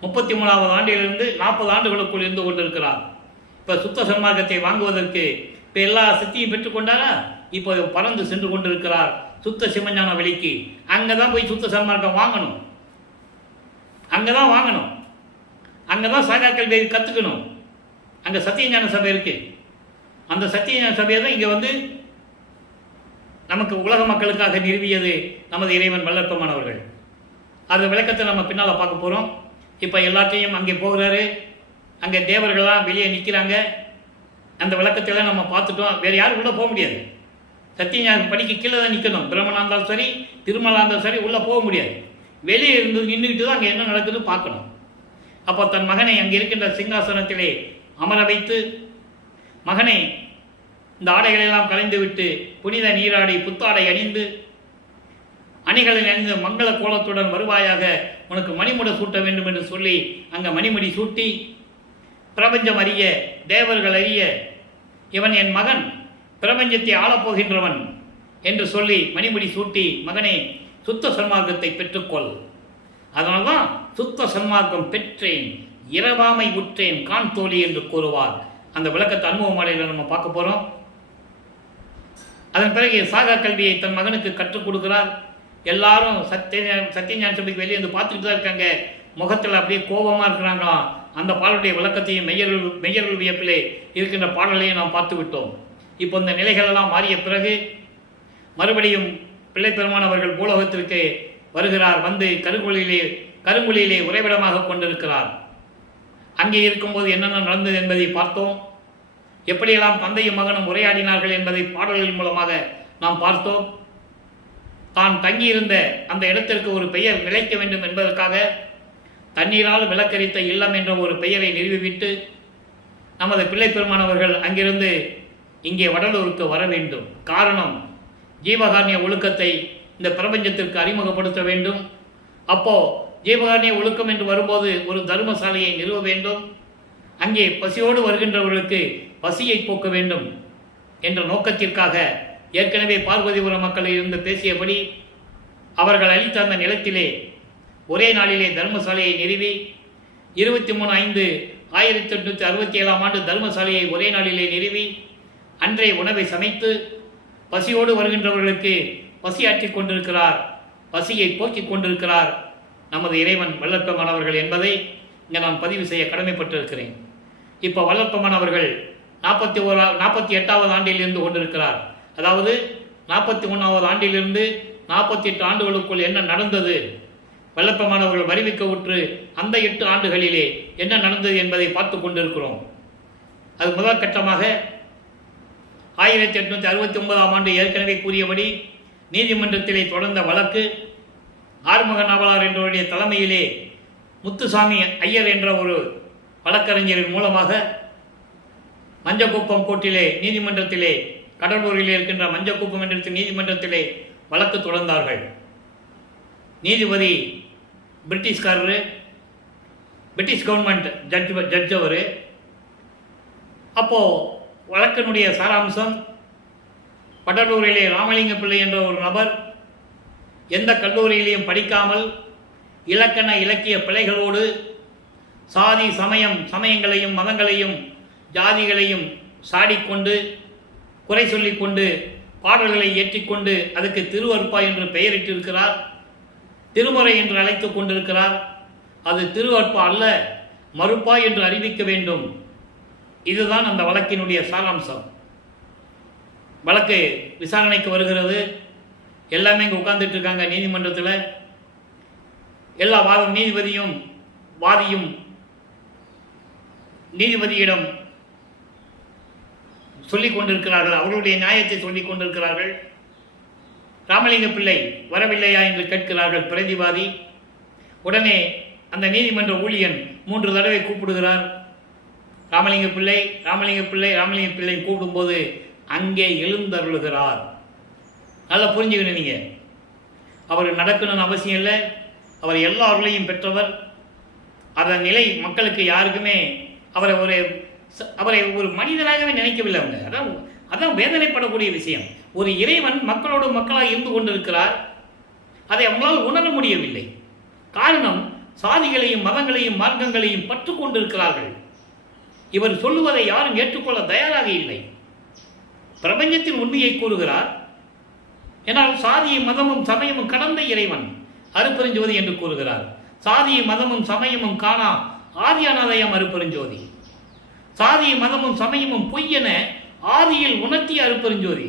33வது ஆண்டிலிருந்து 40 ஆண்டுகளுக்குள் இருந்து கொண்டிருக்கிறார். இப்போ சுத்த சன்மார்க்கத்தை வாங்குவதற்கு இப்போ எல்லா சக்தியும் பெற்றுக்கொண்டாரா, இப்போ பறந்து சென்று கொண்டிருக்கிறார் சுத்த சிவஞான வெளிக்கு. அங்கே தான் போய் சுத்த சன்மார்க்கம் வாங்கணும், அங்கே தான் வாங்கணும், அங்கே தான் சாகா கல்வியை கற்றுக்கணும். அங்கே சத்தியஞான சபை இருக்கு. அந்த சத்தியஞான சபையை தான் இங்கே வந்து நமக்கு உலக மக்களுக்காக நிறுவியது நமது இறைவன் வல்லற்பமானவர்கள். அந்த விளக்கத்தை நம்ம பின்னால் பார்க்க போகிறோம். இப்போ எல்லாத்தையும் அங்கே போகிறாரு. அங்கே தேவர்கள்லாம் வெளியே நிற்கிறாங்க. அந்த விளக்கத்தையெல்லாம் நம்ம பார்த்துட்டோம். வேறு யாரும் உள்ளே போக முடியாது. சத்தியஞான படிக்கு கீழே தான் நிற்கணும். பிரம்மனாக இருந்தாலும் சரி, திருமலாக இருந்தாலும் சரி, உள்ளே போக முடியாது. வெளியே இருந்து நின்றுக்கிட்டு தான் அங்கே என்ன நடக்குதுன்னு பார்க்கணும். அப்போ தன் மகனை அங்கே இருக்கின்ற சிங்காசனத்திலே அமர வைத்து, மகனை இந்த ஆடைகளெல்லாம் கலைந்து விட்டு புனித நீராடி புத்தாடை அணிந்து அணிகளில் அணிந்து மங்கள கோலத்துடன் வருவாயாக, உனக்கு மணிமுட சூட்ட வேண்டும் என்று சொல்லி அங்கே மணிமுடி சூட்டி, பிரபஞ்சம் அறிய தேவர்கள் அறிய இவன் என் மகன் பிரபஞ்சத்தை ஆளப்போகின்றவன் என்று சொல்லி மணிமுடி சூட்டி, மகனே சுத்த சன்மார்க்கத்தை பெற்றுக்கொள். அதனால்தான் சுத்த சன்மார்க்கம் பெற்றேன், இரவாமை உற்றேன் கான் தோழி என்று கூறுவார். அந்த விளக்கத்தை அனுபவ மாலையில் நம்ம பார்க்க போகிறோம். அதன் பிறகு சாகா கல்வியை தன் மகனுக்கு கற்றுக் கொடுக்கிறார். எல்லாரும் சத்தியஞான சபைக்கு வெளியே வந்து பார்த்துட்டு தான் இருக்காங்க. முகத்தில் அப்படியே கோபமாக இருக்கிறாங்களாம். அந்த பாடலுடைய விளக்கத்தையும் மெய்யருள் வியப்பிலே இருக்கின்ற பாடலையும் நாம் பார்த்து விட்டோம். இப்போ இந்த நிலைகளெல்லாம் மாறிய பிறகு மறுபடியும் பிள்ளை பெருமான் அவர்கள் பூலோகத்திற்கு வருகிறார். வந்து கருங்குழியிலே உறைவிடமாக கொண்டிருக்கிறார். அங்கே இருக்கும்போது என்னென்ன நடந்தது என்பதை பார்த்தோம். எப்படியெல்லாம் தந்தையும் மகனும் உரையாடினார்கள் என்பதை பாடல்களின் மூலமாக நாம் பார்த்தோம். தான் தங்கியிருந்த அந்த இடத்திற்கு ஒரு பெயர் நிலைக்க வேண்டும் என்பதற்காக தண்ணீரால் விளக்கரித்த இல்லம் என்ற ஒரு பெயரை நிறுவிவிட்டு நமது பிள்ளை பெருமானவர்கள் அங்கிருந்து இங்கே வடலூருக்கு வர வேண்டும். காரணம், ஜீவகாரண்ய ஒழுக்கத்தை இந்த பிரபஞ்சத்திற்கு அறிமுகப்படுத்த வேண்டும். அப்போ ஜீவகாரண்ய ஒழுக்கம் என்று வரும்போது ஒரு தர்மசாலையை நிறுவ வேண்டும். அங்கே பசியோடு வருகின்றவர்களுக்கு பசியை போக்க வேண்டும் என்ற நோக்கத்திற்காக ஏற்கனவே பார்வதிபுரம் மக்களில் இருந்து பேசியபடி அவர்கள் அளித்த அந்த நிலத்திலே ஒரே நாளிலே தர்மசாலையை நிறுவி 23/5/1867 தர்மசாலையை ஒரே நாளிலே நிறுவி அன்றே உணவை சமைத்து பசியோடு வருகின்றவர்களுக்கு பசியாற்றிக் கொண்டிருக்கிறார், பசியை போக்கிக் கொண்டிருக்கிறார் நமது இறைவன் வல்லற்பமானவர்கள் என்பதை இங்கே நான் பதிவு செய்ய கடமைப்பட்டிருக்கிறேன். இப்போ வல்லற்பமானவர்கள் 48வது ஆண்டில் இருந்து கொண்டிருக்கிறார். அதாவது 41வது ஆண்டிலிருந்து 48 ஆண்டுகளுக்குள் என்ன நடந்தது, வல்லப்பமானவர்கள் வருவிக்க உற்று அந்த 8 ஆண்டுகளிலே என்ன நடந்தது என்பதை பார்த்து கொண்டிருக்கிறோம். அது முதல் கட்டமாக 1869ஆம் ஆண்டு ஏற்கனவே கூறியபடி நீதிமன்றத்திலே தொடர்ந்த வழக்கு ஆறுமுக நாவலார் என்பவருடைய தலைமையிலே முத்துசாமி ஐயர் என்ற ஒரு வழக்கறிஞரின் மூலமாக மஞ்சக்குப்பம் கோர்ட்டிலே நீதிமன்றத்திலே கடலூரில் இருக்கின்ற மஞ்சக்குப்பம் என்ற நீதிமன்றத்திலே வழக்கு தொடர்ந்தார்கள். நீதிபதி பிரிட்டிஷ்காரரு, பிரிட்டிஷ் கவர்மெண்ட் ஜட்ஜ் அவர். அப்போது வழக்கினுடைய சாராம்சம், கடலூரிலே ராமலிங்க பிள்ளை என்ற ஒரு நபர் எந்த கல்லூரியிலையும் படிக்காமல் இலக்கண இலக்கிய பிழைகளோடு சாதி சமயங்களையும் மதங்களையும் ஜாதிகளையும் சாடிக்கொண்டு குறை சொல்லிக்கொண்டு பாடல்களை ஏற்றிக்கொண்டு அதுக்கு திருவருப்பா என்று பெயரிட்டிருக்கிறார். திருமுறை என்று அழைத்து கொண்டிருக்கிறார். அது திருவருப்பா அல்ல, மறுப்பா என்று அறிவிக்க வேண்டும். இதுதான் அந்த வழக்கினுடைய சாராம்சம். வழக்கு விசாரணைக்கு வருகிறது. எல்லாமே இங்கே உட்கார்ந்துட்டு இருக்காங்க நீதிமன்றத்தில். எல்லா நீதிபதியும் வாதியும் நீதிபதியிடம் சொல்லிக் கொண்டிருக்கிறார்கள், அவர்களுடைய நியாயத்தை சொல்லிக் கொண்டிருக்கிறார்கள். ராமலிங்க பிள்ளை வரவில்லையா என்று கேட்கிறார்கள் பிரதிவாதி. உடனே அந்த நீதிமன்ற ஊழியன் 3 தடவை கூப்பிடுகிறார். ராமலிங்க பிள்ளை ராமலிங்க பிள்ளை ராமலிங்க பிள்ளை கூப்பிடும்போது அங்கே எழுந்தருளுகிறார். நல்லா புரிஞ்சுக்கணும். நீங்கள் அவர் நடக்கணும்னு அவசியம் இல்லை. அவர் எல்லார்களையும் பெற்றவர். அதன் நிலை மக்களுக்கு யாருக்குமே அவரை ஒரு மனிதனாகவே நினைக்கவில்லை அவங்க. அதான் வேதனைப்படக்கூடிய விஷயம். ஒரு இறைவன் மக்களோடு மக்களாக இருந்து கொண்டிருக்கிறார். அதை அவங்களால் உணர முடியவில்லை. காரணம், சாதிகளையும் மதங்களையும் மார்க்கங்களையும் பற்று கொண்டிருக்கிறார்கள். இவர் சொல்லுவதை யாரும் ஏற்றுக்கொள்ள தயாராக இல்லை. பிரபஞ்சத்தின் உண்மையை கூறுகிறார். ஏனால் சாதியும் மதமும் சமயமும் கடந்த இறைவன் அருப்பெருஞ்சோதி என்று கூறுகிறார். சாதியும் மதமும் சமயமும் காணா ஆதியானாதயம் அருப்பெருஞ்சோதி. சாதியும் மதமும் சமயமும் பொய்யென ஆதியில் உணர்த்திய அருப்பெருஞ்சோதி.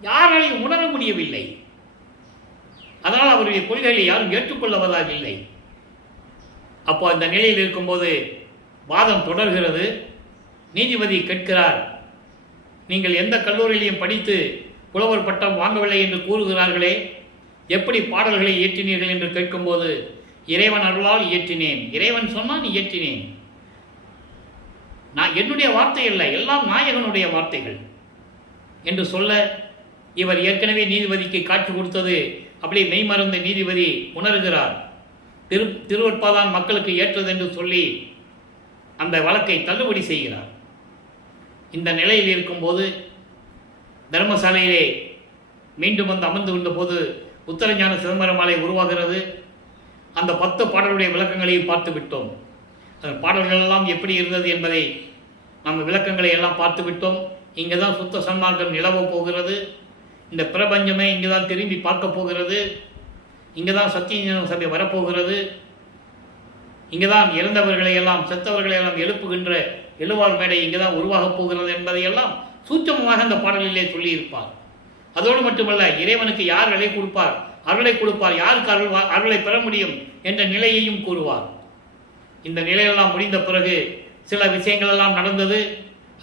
யாராலையும் உணர முடியவில்லை. அதனால் அவருடைய கொள்கைகளை யாரும் ஏற்றுக்கொள்ளவதாக இல்லை. அப்போ அந்த நிலையில் இருக்கும்போது வாதம் தொடர்கிறது. நீதிபதி கேட்கிறார், நீங்கள் எந்த கல்லூரியிலையும் படித்து புலவர் பட்டம் வாங்கவில்லை என்று கூறுகிறார்களே, எப்படி பாடல்களை இயற்றினீர்கள் என்று கேட்கும்போது, இறைவன் அருளால் இயற்றினேன். இறைவன் சொன்னால் இயற்றினேன். நான் என்னுடைய வார்த்தை இல்லை, எல்லாம் நாயகனுடைய வார்த்தைகள் என்று சொல்ல, இவர் ஏற்கனவே நீதிபதிக்கு காட்சி கொடுத்தது அப்படியே மெய்மறந்த நீதிபதி உணர்கிறார். திருவருட்பாதான் மக்களுக்கு ஏற்றது என்று சொல்லி அந்த வழக்கை தள்ளுபடி செய்கிறார். இந்த நிலையில் இருக்கும்போது தர்மசாலையிலே மீண்டும் வந்து அமர்ந்து கொண்ட போது உத்தரஞான சிதம்பரமாலை உருவாகிறது. அந்த 10 பாடலுடைய விளக்கங்களையும் பார்த்து விட்டோம். அந்த பாடல்கள் எல்லாம் எப்படி இருந்தது என்பதை நம்ம விளக்கங்களை எல்லாம் பார்த்து விட்டோம். இங்கே தான் சுத்த சன்மார்க்கம் நிலவ போகிறது. இந்த பிரபஞ்சமே இங்கே தான் திரும்பி பார்க்க போகிறது. இங்கே தான் சத்தியஞான சபை வரப்போகிறது. இங்கே தான் இறந்தவர்களை எல்லாம் செத்தவர்களை எல்லாம் எழுப்புகின்ற எழுவாள் மேடை இங்கே தான் உருவாகப் போகிறது என்பதையெல்லாம் சூட்சமமாக அந்த பாடலிலே சொல்லியிருப்பார். அதோடு மட்டுமல்ல, இறைவனுக்கு யார் அருளை கொடுப்பார், அருளை கொடுப்பார், யாருக்கு அருளை பெற முடியும் என்ற நிலையையும் கூறுவார். இந்த நிலையெல்லாம் முடிந்த பிறகு சில விஷயங்கள் எல்லாம் நடந்தது.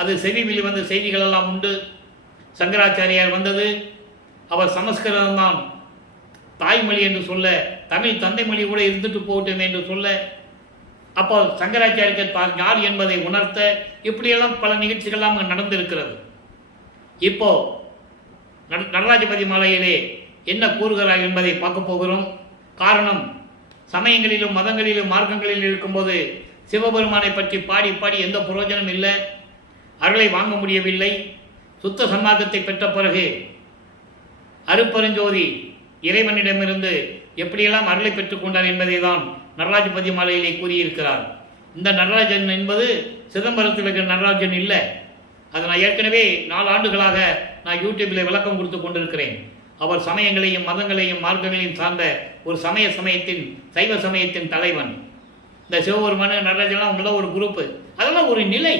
அது செவிவிழி வந்த செய்திகள் எல்லாம் உண்டு. சங்கராச்சாரியார் வந்தது. அவர் சமஸ்கிருதம்தான் தாய்மொழி என்று சொல்ல, தமிழ் தந்தை மொழி கூட இருந்துட்டு போகட்டும் என்று சொல்ல, அப்போ சங்கராச்சாரியர்கள் யார் என்பதை உணர்த்த, இப்படியெல்லாம் பல நிகழ்ச்சிகள்லாம் அங்கே நடந்திருக்கிறது. இப்போ நடராஜபதி மாலையிலே என்ன கூறுகிறார் என்பதை பார்க்க போகிறோம். காரணம், சமயங்களிலும் மதங்களிலும் மார்க்கங்களிலும் இருக்கும்போது சிவபெருமானை பற்றி பாடி பாடி எந்த பிரயோஜனம் இல்லை, அருளை வாங்க முடியவில்லை. சுத்த சன்மார்க்கத்தை பெற்ற பிறகு அருப்பெருஞ்சோதி இறைவனிடமிருந்து எப்படியெல்லாம் அருளை பெற்றுக்கொண்டார் என்பதை தான் நடராஜபதி மாலையிலே கூறியிருக்கிறார். இந்த நடராஜன் என்பது சிதம்பரத்தில் இருக்கிற நடராஜன் இல்லை. அதை நான் ஏற்கனவே 4 ஆண்டுகளாக நான் யூடியூப்பில் விளக்கம் கொடுத்து கொண்டிருக்கிறேன். அவர் சமயங்களையும் மதங்களையும் மார்க்கங்களையும் சார்ந்த ஒரு சமயத்தின் சைவ சமயத்தின் தலைவன். இந்த சிவபெருமான நடராஜன்லாம் அவங்களாம் ஒரு குரூப்பு. அதெல்லாம் ஒரு நிலை.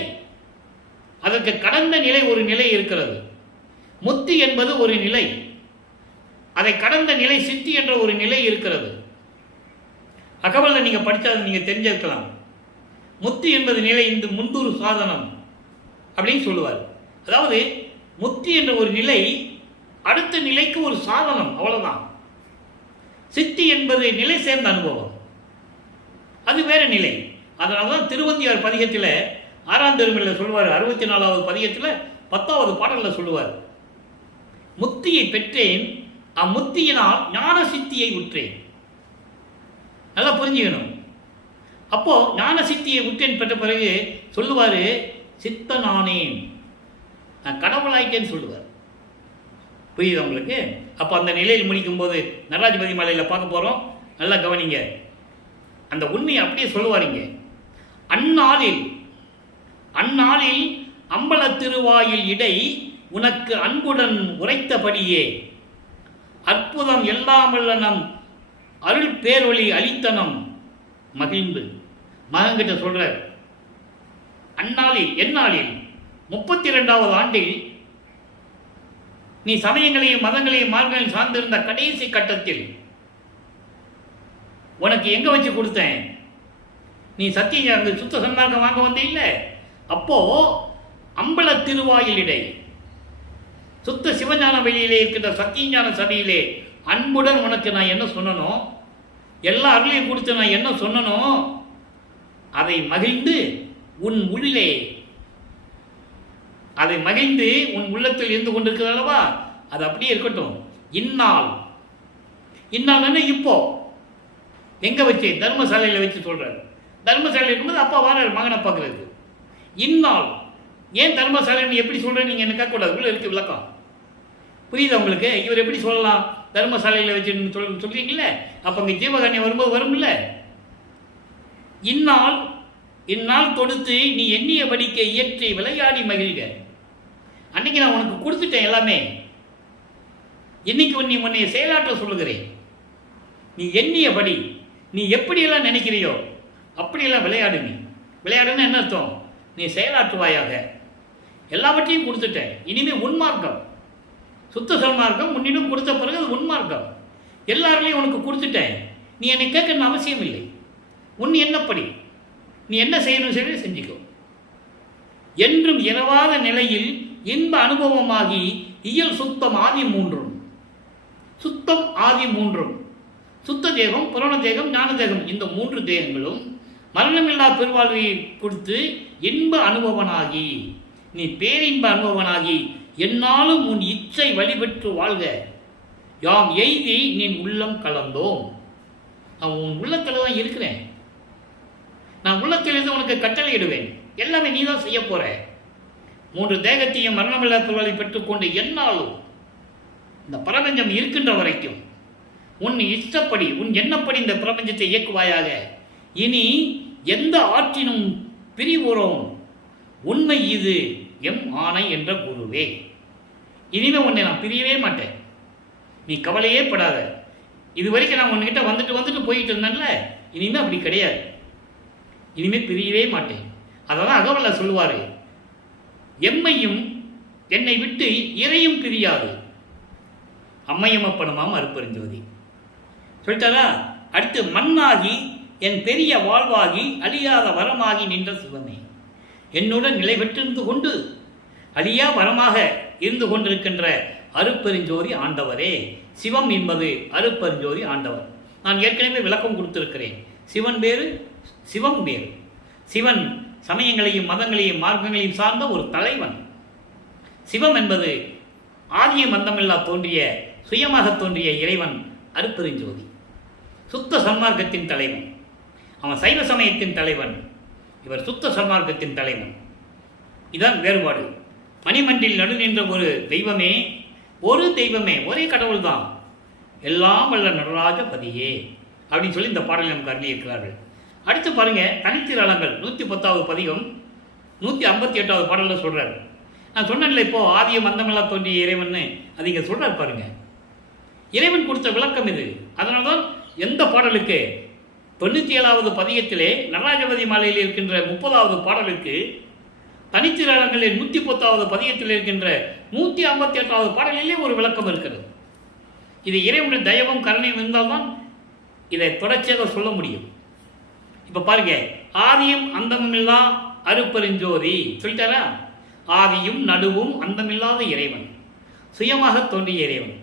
அதற்கு கடந்த நிலை ஒரு நிலை இருக்கிறது. முத்தி என்பது ஒரு நிலை. அதை கடந்த நிலை சித்தி என்ற ஒரு நிலை இருக்கிறது. அகவலில் நீங்கள் படித்தா நீங்கள் தெரிஞ்சிருக்கலாம். முத்தி என்பது நிலை இந்த முந்தூறு சாதனம் அப்படின்னு சொல்லுவார். அதாவது முத்தி என்ற ஒரு நிலை அடுத்த நிலைக்கு ஒரு சாதனம், அவ்வளவுதான். சித்தி என்பது நிலை சேர்ந்த அனுபவம், அது வேற நிலை. அதனால தான் திருவந்தியார் பதிகத்தில் 6ஆம் திருமுறையில் சொல்லுவார், 64வது பதிகத்தில் 10வது பாடலில் சொல்லுவார், முத்தியை பெற்றேன் அம்முத்தியினால் ஞான சித்தியை உற்றேன். நல்லா புரிஞ்சுக்கணும். அப்போ ஞான சித்தியை உற்றேன் பெற்ற பிறகு சொல்லுவார், சித்தனானேன், நான் கடவுளாயிட்டேன்னு சொல்லுவார். புரியுது உங்களுக்கு? அப்போ அந்த நிலையில் முடிக்கும் போது நடராஜபதி மாலையில் பார்க்க போகிறோம். நல்லா கவனிங்க, அந்த உண்மையை அப்படியே சொல்லுவாருங்க. அந்நாளில் அம்பல திருவாயில் இடை உனக்கு அன்புடன் உரைத்தபடியே அற்புதம் எல்லாமல்ல நம் அருள் பேரொளி அளித்தனம் மகிழ்ந்து. மகன்கிட்ட சொல்றார், அந்நாளில் எந்நாளில் 32வது ஆண்டில் நீ சமயங்களையும் மதங்களையும் மார்க்கங்களையும் சார்ந்திருந்த கடைசி கட்டத்தில் உனக்கு எங்க வச்சு கொடுத்தேன்? நீ சத்திய அங்கு சுத்த சன்மார்க்கம் வாங்க வந்தே இல்லை. அப்போ அம்பல திருவாயிலிடை சுத்த சிவஞான வெளியிலே இருக்கின்ற சத்தியஞான சபையிலே அன்புடன் உனக்கு நான் என்ன சொன்னனோ, எல்லா அருளையும் கொடுத்து நான் என்ன சொன்னனோ அதை மகிழ்ந்து உன் உள்ளே, அதை மகிழ்ந்து உன் உள்ளத்தில் இருந்து கொண்டிருக்கிறது அல்லவா, அது அப்படியே இருக்கட்டும். இந்நாள் இப்போ எங்க வச்சு? தர்மசாலையில் வச்சு சொல்றாரு. தர்மசாலையில் இருக்கும்போது அப்பா வராரு மகனை பார்க்கறதுக்கு. இந்நாள் ஏன் தர்மசாலைன்னு எப்படி சொல்றேன் நீங்க என்ன கேட்கக்கூடாது, உள்ள இருக்கு விளக்கம். புரியுதா உங்களுக்கு? இவர் எப்படி சொல்லலாம் தர்மசாலையில் வச்சு சொல்றீங்கல்ல, அப்ப அங்க ஜீவகாரண்யம் வரும்போது வரும்ல. இந்நாள் தொடுத்து நீ எண்ணிய படிக்க இயற்றி விளையாடி மகிழ்க. அன்னைக்கு நான் உனக்கு கொடுத்துட்டேன் எல்லாமே, இன்னைக்கு உன்னை செயலாற்ற சொல்லுகிறேன். நீ எண்ணியபடி நீ எப்படியெல்லாம் நினைக்கிறியோ அப்படியெல்லாம் விளையாடு. நீ விளையாடுன்னு என்ன அர்த்தம்? நீ செயலாற்றுவாயாக. எல்லாவற்றையும் கொடுத்துட்டேன். இனிமே உன்மார்க்கம், சுத்த சன்மார்க்கம் உன்னிடம் கொடுத்த பிறகு அது உன்மார்க்கம். எல்லாருலையும் உனக்கு கொடுத்துட்டேன். நீ என்னை கேட்கணும்னு அவசியம் இல்லை. உன் என்னப்படி நீ என்ன செய்யணும் சொல்லி செஞ்சுக்கோ. என்றும் இரவாத நிலையில் இன்ப அனுபவமாகி இயல் சுத்தம் ஆதி மூன்றும். சுத்தம் ஆதி மூன்றும், சுத்த தேகம், புராண தேகம், ஞான தேகம், இந்த 3 தேகங்களும் மரணமில்லா பெருவாழ்வை கொடுத்து இன்ப அனுபவனாகி, நீ பேரின்ப அனுபவனாகி என்னாலும் உன் இச்சை வழிபெற்று வாழ்க. யாம் எய்தி நீ உள்ளம் கலந்தோம். நான் உன் உள்ளத்தில் தான் இருக்கிறேன். நான் உள்ளத்திலிருந்து உனக்கு கட்டளையிடுவேன். எல்லாமே நீ தான் செய்ய போற. 3 தேகத்தையும் மரணமில்லா பெருவாழ்வை பெற்றுக்கொண்டு என்னாலும் இந்த பிரபஞ்சம் இருக்கின்ற வரைக்கும் உன் இஷ்டப்படி உன் எண்ணப்படி இந்த பிரபஞ்சத்தை இயக்குவாயாக. இனி எந்த ஆற்றினும் பிரிவுறோம் உண்மை இது எம் ஆணை என்ற குருவே. இனிமே உன்னை நான் பிரியவே மாட்டேன், நீ கவலையே படாத. இது வரைக்கும் நான் உன்கிட்ட வந்துட்டு போயிட்டு இருந்தேன்ல, இனிமே அப்படி கிடையாது. இனிமே பிரியவே மாட்டேன். அதான் அகவல்ல சொல்லுவாரு, எம்மையும் என்னை விட்டு இறையும் பிரியாது அம்மையும் அப்பனுமாம் அருப்பெருஞ்சோதி சொல்லிட்டாரா. அடுத்து மண்ணாகி என் பெரிய வாழ்வாகி அழியாத வரமாகி நின்ற சிவமே, என்னுடன் நிலை பெற்றிருந்து கொண்டு அழியா வரமாக இருந்து கொண்டிருக்கின்ற அருப்பெருஞ்சோதி ஆண்டவரே. சிவம் என்பது அருப்பெருஞ்சோதி ஆண்டவர். நான் ஏற்கனவே விளக்கம் கொடுத்திருக்கிறேன். சிவன் வேறு, சிவம் வேறு. சிவன் சமயங்களையும் மதங்களையும் மார்க்கங்களையும் சார்ந்த ஒரு தலைவன். சிவம் என்பது ஆதிய மந்தமில்லா தோன்றிய சுயமாக தோன்றிய இறைவன் அருப்பெருஞ்சோதி. சுத்த சன்மார்க்கத்தின் தலைவன். அவன் சைவ சமயத்தின் தலைவன், இவர் சுத்த சன்மார்க்கத்தின் தலைவன். இதான் வேறுபாடு. மணிமண்டில் நடு நின்ற ஒரு தெய்வமே, ஒரே கடவுள் தான், எல்லாம் வல்ல நடராஜபதியே அப்படின்னு சொல்லி இந்த பாடலை நமக்கு அருளியிருக்கிறார்கள். அடுத்து பாருங்க, தனித்திரளங்கள் 110வது பதிகம் 158வது பாடலில் சொல்றாரு. நான் சொன்னேன்ல இப்போ ஆதிய மந்தமில்லா தோன்றிய இறைவன், அது இங்கே சொல்றாரு பாருங்க. இறைவன் கொடுத்த விளக்கம் இது. அதனால்தான் எந்த பாடலுக்கு 97வது பதிகத்திலே நடராஜபதி மாலையில் இருக்கின்ற 30வது பாடலுக்கு தனித்திரளங்களில் 110வது பதிகத்தில் இருக்கின்ற 158வது பாடலிலே ஒரு விளக்கம் இருக்கிறது. இது இறைவனுடைய தயவும் கருணையும் இருந்தால்தான் இதை தொடர்ச்சியாக சொல்ல முடியும். இப்போ பாருங்க, ஆதியும் அந்தமில்லா அருப்பெருஞ்சோதி சொல்லிட்டாரா? ஆதியும் நடுவும் அந்தமில்லாத இறைவன், சுயமாக தோன்றிய இறைவன்.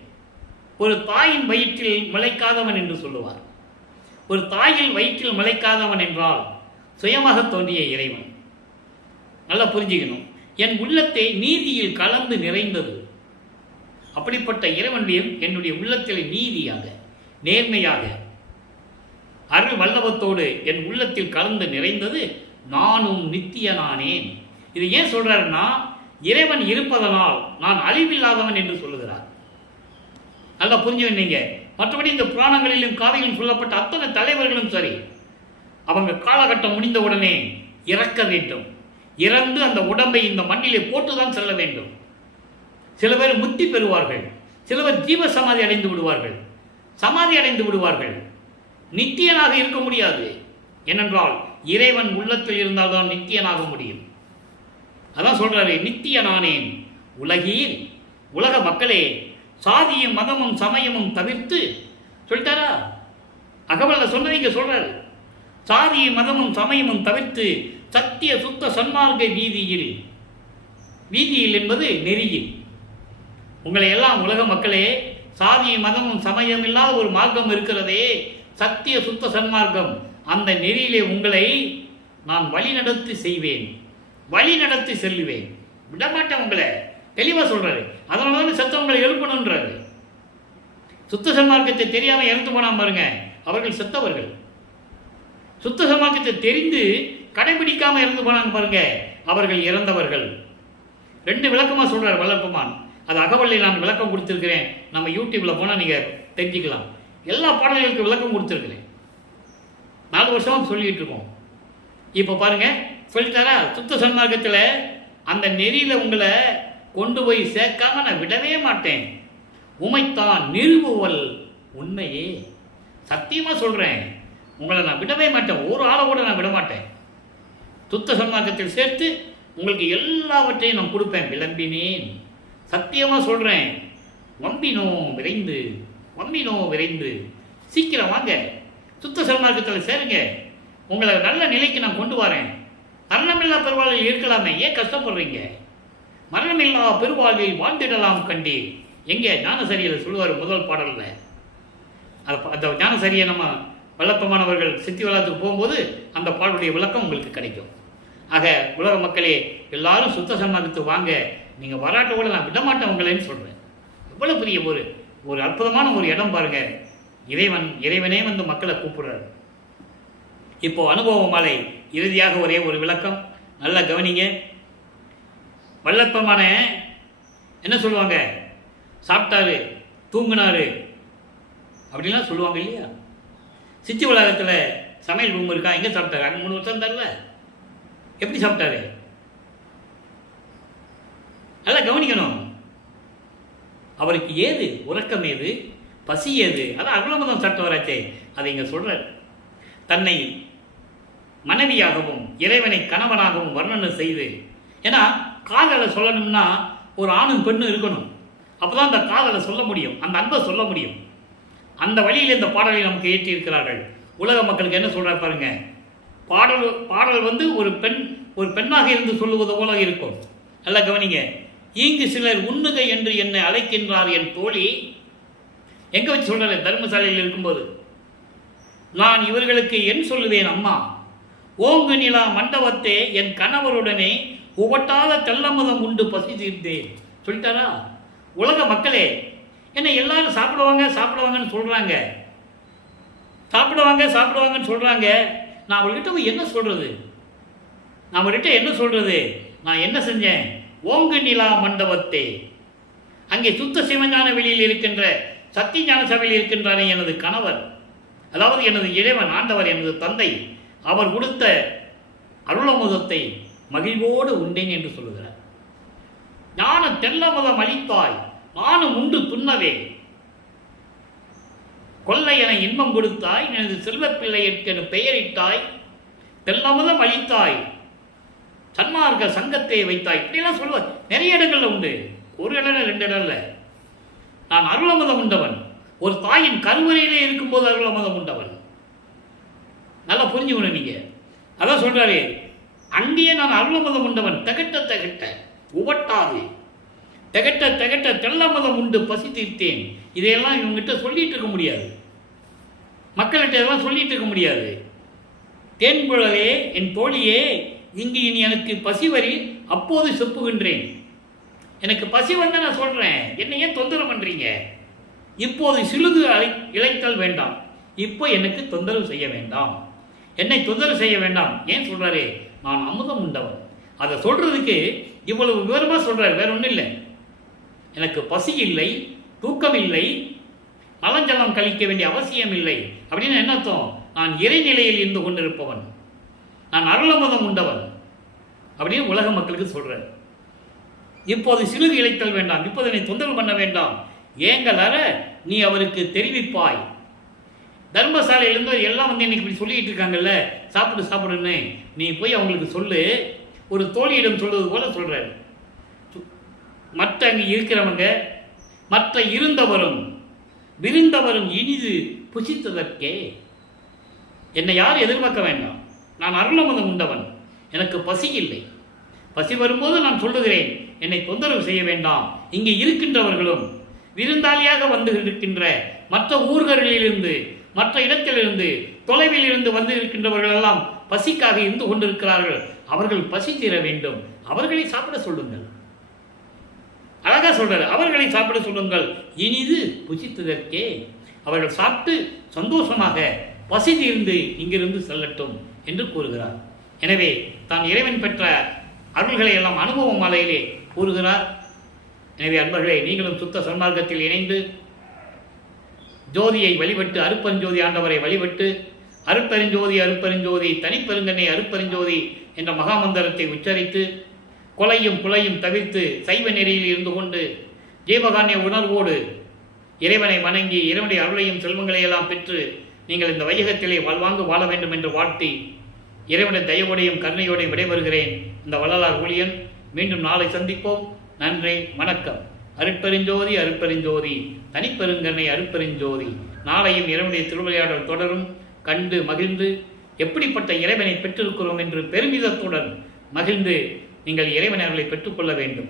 ஒரு தாயின் வயிற்றில் முளைக்காதவன் என்று சொல்லுவார். ஒரு தாயின் வயிற்றில் முளைக்காதவன் என்றால் சுயமாக தோன்றிய இறைவன். நல்லா புரிஞ்சுக்கணும். என் உள்ளத்தை நீதியில் கலந்து நிறைந்தது. அப்படிப்பட்ட இறைவனுடைய என்னுடைய உள்ளத்தில் நீதியாக, நேர்மையாக, அருள் வல்லவத்தோடு என் உள்ளத்தில் கலந்து நிறைந்தது. நானும் நித்தியனானேன். இது ஏன் சொல்றாருன்னா, இறைவன் இருப்பதனால் நான் அழிவில்லாதவன் என்று சொல்லுகிறார். நல்லா புரிஞ்சுங்க. மற்றபடி இந்த புராணங்களிலும் காவியிலும் சொல்லப்பட்ட அத்தனை தலைவர்களும் சரி, அவங்க காலகட்டம் முடிந்த உடனே இறக்க வேண்டும். இறந்து அந்த உடம்பை இந்த மண்ணிலே போட்டுதான் செல்ல வேண்டும். சில பேர் முத்தி பெறுவார்கள், சில பேர் ஜீவ சமாதி அடைந்து விடுவார்கள், சமாதி அடைந்து விடுவார்கள். நித்தியனாக இருக்க முடியாது. ஏனென்றால் இறைவன் உள்ளத்தில் இருந்தால்தான் நித்தியனாக முடியும். அதான் சொல்றாரு, நித்தியனானேன் உலகில். உலக மக்களே, சாதியும் மதமும் சமயமும் தவிர்த்து சொல்லிட்டாரா? அகவல்ல சொன்னீங்க சொல்றாரு, சாதியும் மதமும் சமயமும் தவிர்த்து சத்திய சுத்த சன்மார்க்க வீதியில். வீதியில் என்பது நெறியில். உங்களை எல்லாம் உலக மக்களே, சாதியும் மதமும் சமயம் இல்லாத ஒரு மார்க்கம் இருக்கிறதே, சத்திய சுத்த சன்மார்க்கம். அந்த நெறியிலே உங்களை நான் வழிநடத்தி செய்வேன், வழிநடத்தி செல்லுவேன், விடமாட்டேன் உங்களை. தெளிவாக சொல்றாரு. அதனால தான் செத்தவங்களை எழுப்பணுன்றாரு. சுத்த சன்மார்க்கத்தை தெரியாம இறந்து போனாம பாருங்க, அவர்கள் செத்தவர்கள். சுத்த சன்மார்க்கத்தை தெரிந்து கடைபிடிக்காம இறந்து போனாங்க பாருங்க, அவர்கள் இறந்தவர்கள். ரெண்டு விளக்கமா சொல்றாரு வல்லற்பமான். அது அகவல்லை நான் விளக்கம் கொடுத்திருக்கிறேன். நம்ம யூடியூப்ல போனா நீங்க தெரிஞ்சுக்கலாம். எல்லா பாடல்களுக்கு விளக்கம் கொடுத்திருக்கிறேன். 4 வருஷமா சொல்லிட்டு இருக்கோம். இப்போ பாருங்க, சொல்லிட்டாரா? சுத்த சன்மார்க்கத்தில் அந்த நெறியில உங்களை கொண்டு போய் சேர்க்காம நான் விடவே மாட்டேன். உமைத்தான் நிறுவுவல் உண்மையே. சத்தியமா சொல்றேன், உங்களை நான் விடவே மாட்டேன். ஒரு ஆளை கூட நான் விட மாட்டேன். சுத்த சன்மார்க்கத்தில் சேர்த்து உங்களுக்கு எல்லாவற்றையும் நான் கொடுப்பேன். விளம்பினேன், சத்தியமா சொல்றேன். வம்பினோ விரைந்து, வம்பினோ விரைந்து, சீக்கிரம் வாங்க, சுத்த சன்மார்க்கத்தில் சேருங்க. உங்களை நல்ல நிலைக்கு நான் கொண்டு வரேன். மரணமில்லா பெருவாழ்வில் இருக்கலாமே, ஏன் கஷ்டப்படுறீங்க? மரணமில்லா பெருவாழ்வில் வாழ்ந்திடலாம் கண்டே. எங்கே ஞானசரியில் சொல்லுவார் முதல் பாடலில். அந்த ஞானசரியை நம்ம வல்லப்பமானவர்கள் சித்தி வளத்துக்கு போகும்போது அந்த பாடலுடைய விளக்கம் உங்களுக்கு கிடைக்கும். ஆக உலக மக்களே, எல்லாரும் சுத்த சன்மார்க்கத்துக்கு வாங்க. நீங்கள் வராட்ட கூட நான் விடமாட்டேன் உங்களேன்னு சொல்கிறேன். எவ்வளோ பெரிய ஒரு அற்புதமான ஒரு இடம் பாருங்க. இறைவனே வந்து மக்களை கூப்பிடுறாரு. இப்போ அனுபவ மாலை இறுதியாக ஒரே ஒரு விளக்கம், நல்லா கவனிங்க. வல்லற்பமான என்ன சொல்லுவாங்க? சாப்பிட்டாரு, தூங்கினாரு அப்படின்லாம் சொல்லுவாங்க இல்லையா? சித்தி உலகத்தில் சமையல் ரூம் இருக்கா? எங்கே சாப்பிட்டாரு? அங்கே 3 வருஷம் தரல. எப்படி சாப்பிட்டாரு? நல்லா கவனிக்கணும். அவருக்கு ஏது உறக்கம், ஏது பசி, ஏது? அதான் அருளமுதம் சாப்பிட்டவராச்சே. அதை இங்கே சொல்றார். தன்னை மனைவியாகவும் இறைவனை கணவனாகவும் வர்ணனை செய்து, ஏன்னா காதலை சொல்லணும்னா ஒரு ஆணும் பெண்ணும் இருக்கணும். அப்போதான் அந்த காதலை சொல்ல முடியும், அந்த அன்பை சொல்ல முடியும். அந்த வழியில் இந்த பாடலை நமக்கு ஏற்றி இருக்கிறார்கள். உலக மக்களுக்கு என்ன சொல்றாரு பாருங்க. பாடல் வந்து ஒரு பெண்ணாக இருந்து சொல்லுவது போல இருக்கும். நல்லா கவனிங்க. இங்கு சிலர் உண்ணுக என்று என்னை அழைக்கின்றார் என் தோழி. எங்க வச்சு சொல்றாரு? தர்மசாலையில் இருக்கும்போது. நான் இவர்களுக்கு என் சொல்லுவேன் அம்மா, ஓங்கு நிலா மண்டபத்தே என் கணவருடனே உவட்டாத தெல்லமதம் உண்டு பசி தீர்ந்தேன். சொல்லிட்டாரா? உலக மக்களே, என்ன எல்லாரும் சாப்பிடுவாங்கன்னு சொல்றாங்க, சாப்பிடுவாங்கன்னு சொல்றாங்க. நான் அவர்கிட்ட என்ன சொல்றது? நான் என்ன செஞ்சேன்? ஓங்கு நிலா மண்டபத்தே, அங்கே சுத்த சிவஞான வெளியில் இருக்கின்ற சத்திய ஞான சபையில் இருக்கின்றானே எனது கணவர், அதாவது எனது இறைவன் ஆண்டவர், எனது தந்தை, அவர் கொடுத்த அருளமுதத்தை மகிழ்வோடு உண்டேன் என்று சொல்லுகிறார். ஞான தெல்லமுதம் அளித்தாய், நானும் உண்டு துண்ணவே. கொள்ளை என இன்பம் கொடுத்தாய், எனது செல்வப்பிள்ளை என பெயரிட்டாய், தெல்லமுதம் அளித்தாய், சன்மார்க்க சங்கத்தை வைத்தாய். இப்படியெல்லாம் சொல்லுவார். நிறைய இடங்கள்ல உண்டு, ஒரு இடம் 2 இடம்ல. நான் அருளமுதம் உண்டவன். ஒரு தாயின் கருவறையிலே இருக்கும்போது அருளமுதம் உண்டவன். நல்லா புரிஞ்சுக்கணும் நீங்கள். அதான் சொல்கிறாரு, அங்கேயே நான் அருளமதம் உண்டவன் திகட்ட திகட்ட உவட்டாது திகட்ட திகட்ட தெள்ளமதம் உண்டு பசி தீர்த்தேன். இதையெல்லாம் இவங்ககிட்ட சொல்லிட்டு இருக்க முடியாது, மக்கள்கிட்ட இதெல்லாம் சொல்லிட்டு இருக்க முடியாது. தேன்புழலே என் தோழியே, இங்கு இனி எனக்கு பசி வரி அப்போது செப்புகின்றேன். எனக்கு பசி வந்தால் நான் சொல்கிறேன், என்னை ஏன் தொந்தரவு பண்ணுறீங்க? இப்போது சிறிது இழைத்தல் வேண்டாம், இப்போ எனக்கு தொந்தரவு செய்ய வேண்டாம், என்னை தொந்தரவு செய்ய வேண்டாம். ஏன் சொல்கிறாரு? நான் அமுதம் உண்டவன். அதை சொல்கிறதுக்கு இவ்வளவு விவரமாக சொல்கிறார், வேற ஒன்றும் இல்லை. எனக்கு பசி இல்லை, தூக்கம் இல்லை, மலஞ்சலம் கழிக்க வேண்டிய அவசியம் இல்லை அப்படின்னு என்ன அர்த்தம்? நான் இறைநிலையில் இருந்து கொண்டிருப்பவன், நான் அருளமதம் உண்டவன் அப்படின்னு உலக மக்களுக்கு சொல்கிறார். இப்போது சிறிது இழைத்தல் வேண்டாம், இப்போது என்னை தொந்தரவு பண்ண வேண்டாம். ஏங்களார நீ அவருக்கு தெரிவிப்பாய். தர்மசாலையிலேருந்து எல்லாம் வந்து இன்னைக்கு இப்படி சொல்லிட்டு இருக்காங்கல்ல, சாப்பிடு சாப்பிடுன்னு, நீ போய் அவங்களுக்கு சொல்லு. ஒரு தோழியிடம் சொல்வது போல சொல்கிறார். மற்ற அங்கே இருக்கிறவங்க, மற்ற இருந்தவரும் விரிந்தவரும் இனிது புசித்ததற்கே. என்னை யாரும் எதிர்பார்க்க வேண்டாம், நான் அருளமதம் உண்டவன், எனக்கு பசி இல்லை. பசி வரும்போது நான் சொல்லுகிறேன், என்னை தொந்தரவு செய்ய வேண்டாம். இங்கே இருக்கின்றவர்களும் விருந்தாளியாக வந்து இருக்கின்ற மற்ற ஊர்களிலிருந்து, மற்ற இடத்திலிருந்து, தொலைவில் இருந்து வந்து இருக்கின்றவர்கள் எல்லாம் பசிக்காக இருந்து கொண்டிருக்கிறார்கள். அவர்கள் பசி தீர வேண்டும், அவர்களை சாப்பிட சொல்லுங்கள். அழகா சொல்றாரு, அவர்களை சாப்பிட சொல்லுங்கள், இனிது புசித்ததற்கே. அவர்கள் சாப்பிட்டு சந்தோஷமாக பசி தீர்ந்து இங்கிருந்து செல்லட்டும் என்று கூறுகிறார். எனவே தான் இறைவன் பெற்ற அருள்களை எல்லாம் அனுபவ மாலையிலே கூறுகிறார். எனவே அன்பர்களே, நீங்களும் சுத்த சன்மார்க்கத்தில் இணைந்து ஜோதியை வழிபட்டு, அருப்பெருஞ்சோதி ஆண்டவரை வழிபட்டு, அருப்பெருஞ்சோதி அருப்பெருஞ்சோதி தனிப்பெருங்கனை அருப்பெருஞ்சோதி என்ற மகாமந்திரத்தை உச்சரித்து, கொலையும் புலையும் தவிர்த்து சைவ நெறியில் இருந்து கொண்டு ஜீவகான்ய உணர்வோடு இறைவனை வணங்கி இறைவனுடைய அருளையும் செல்வங்களையெல்லாம் பெற்று நீங்கள் இந்த வையகத்திலே வாழ்வாங்கு வாழ வேண்டும் என்று வாழ்த்தி, இறைவனுடைய தயவோடையும் கருணையோடையும் விடைபெறுகிறேன். இந்த வள்ளலார் ஊழியன். மீண்டும் நாளை சந்திப்போம். நன்றி, வணக்கம். அருட்பெருஞ்சோதி அருட்பெருஞ்சோதி தனிப்பெருங்கருணை அருட்பெருஞ்சோதி. நாளையும் இறைவனுடைய திருவிளையாடல் தொடரும். கண்டு மகிழ்ந்து எப்படிப்பட்ட இறைவனை பெற்றிருக்கிறோம் என்று பெருமிதத்துடன் மகிழ்ந்து நீங்கள் இறைவன் அவர்களை பெற்றுக்கொள்ள வேண்டும்.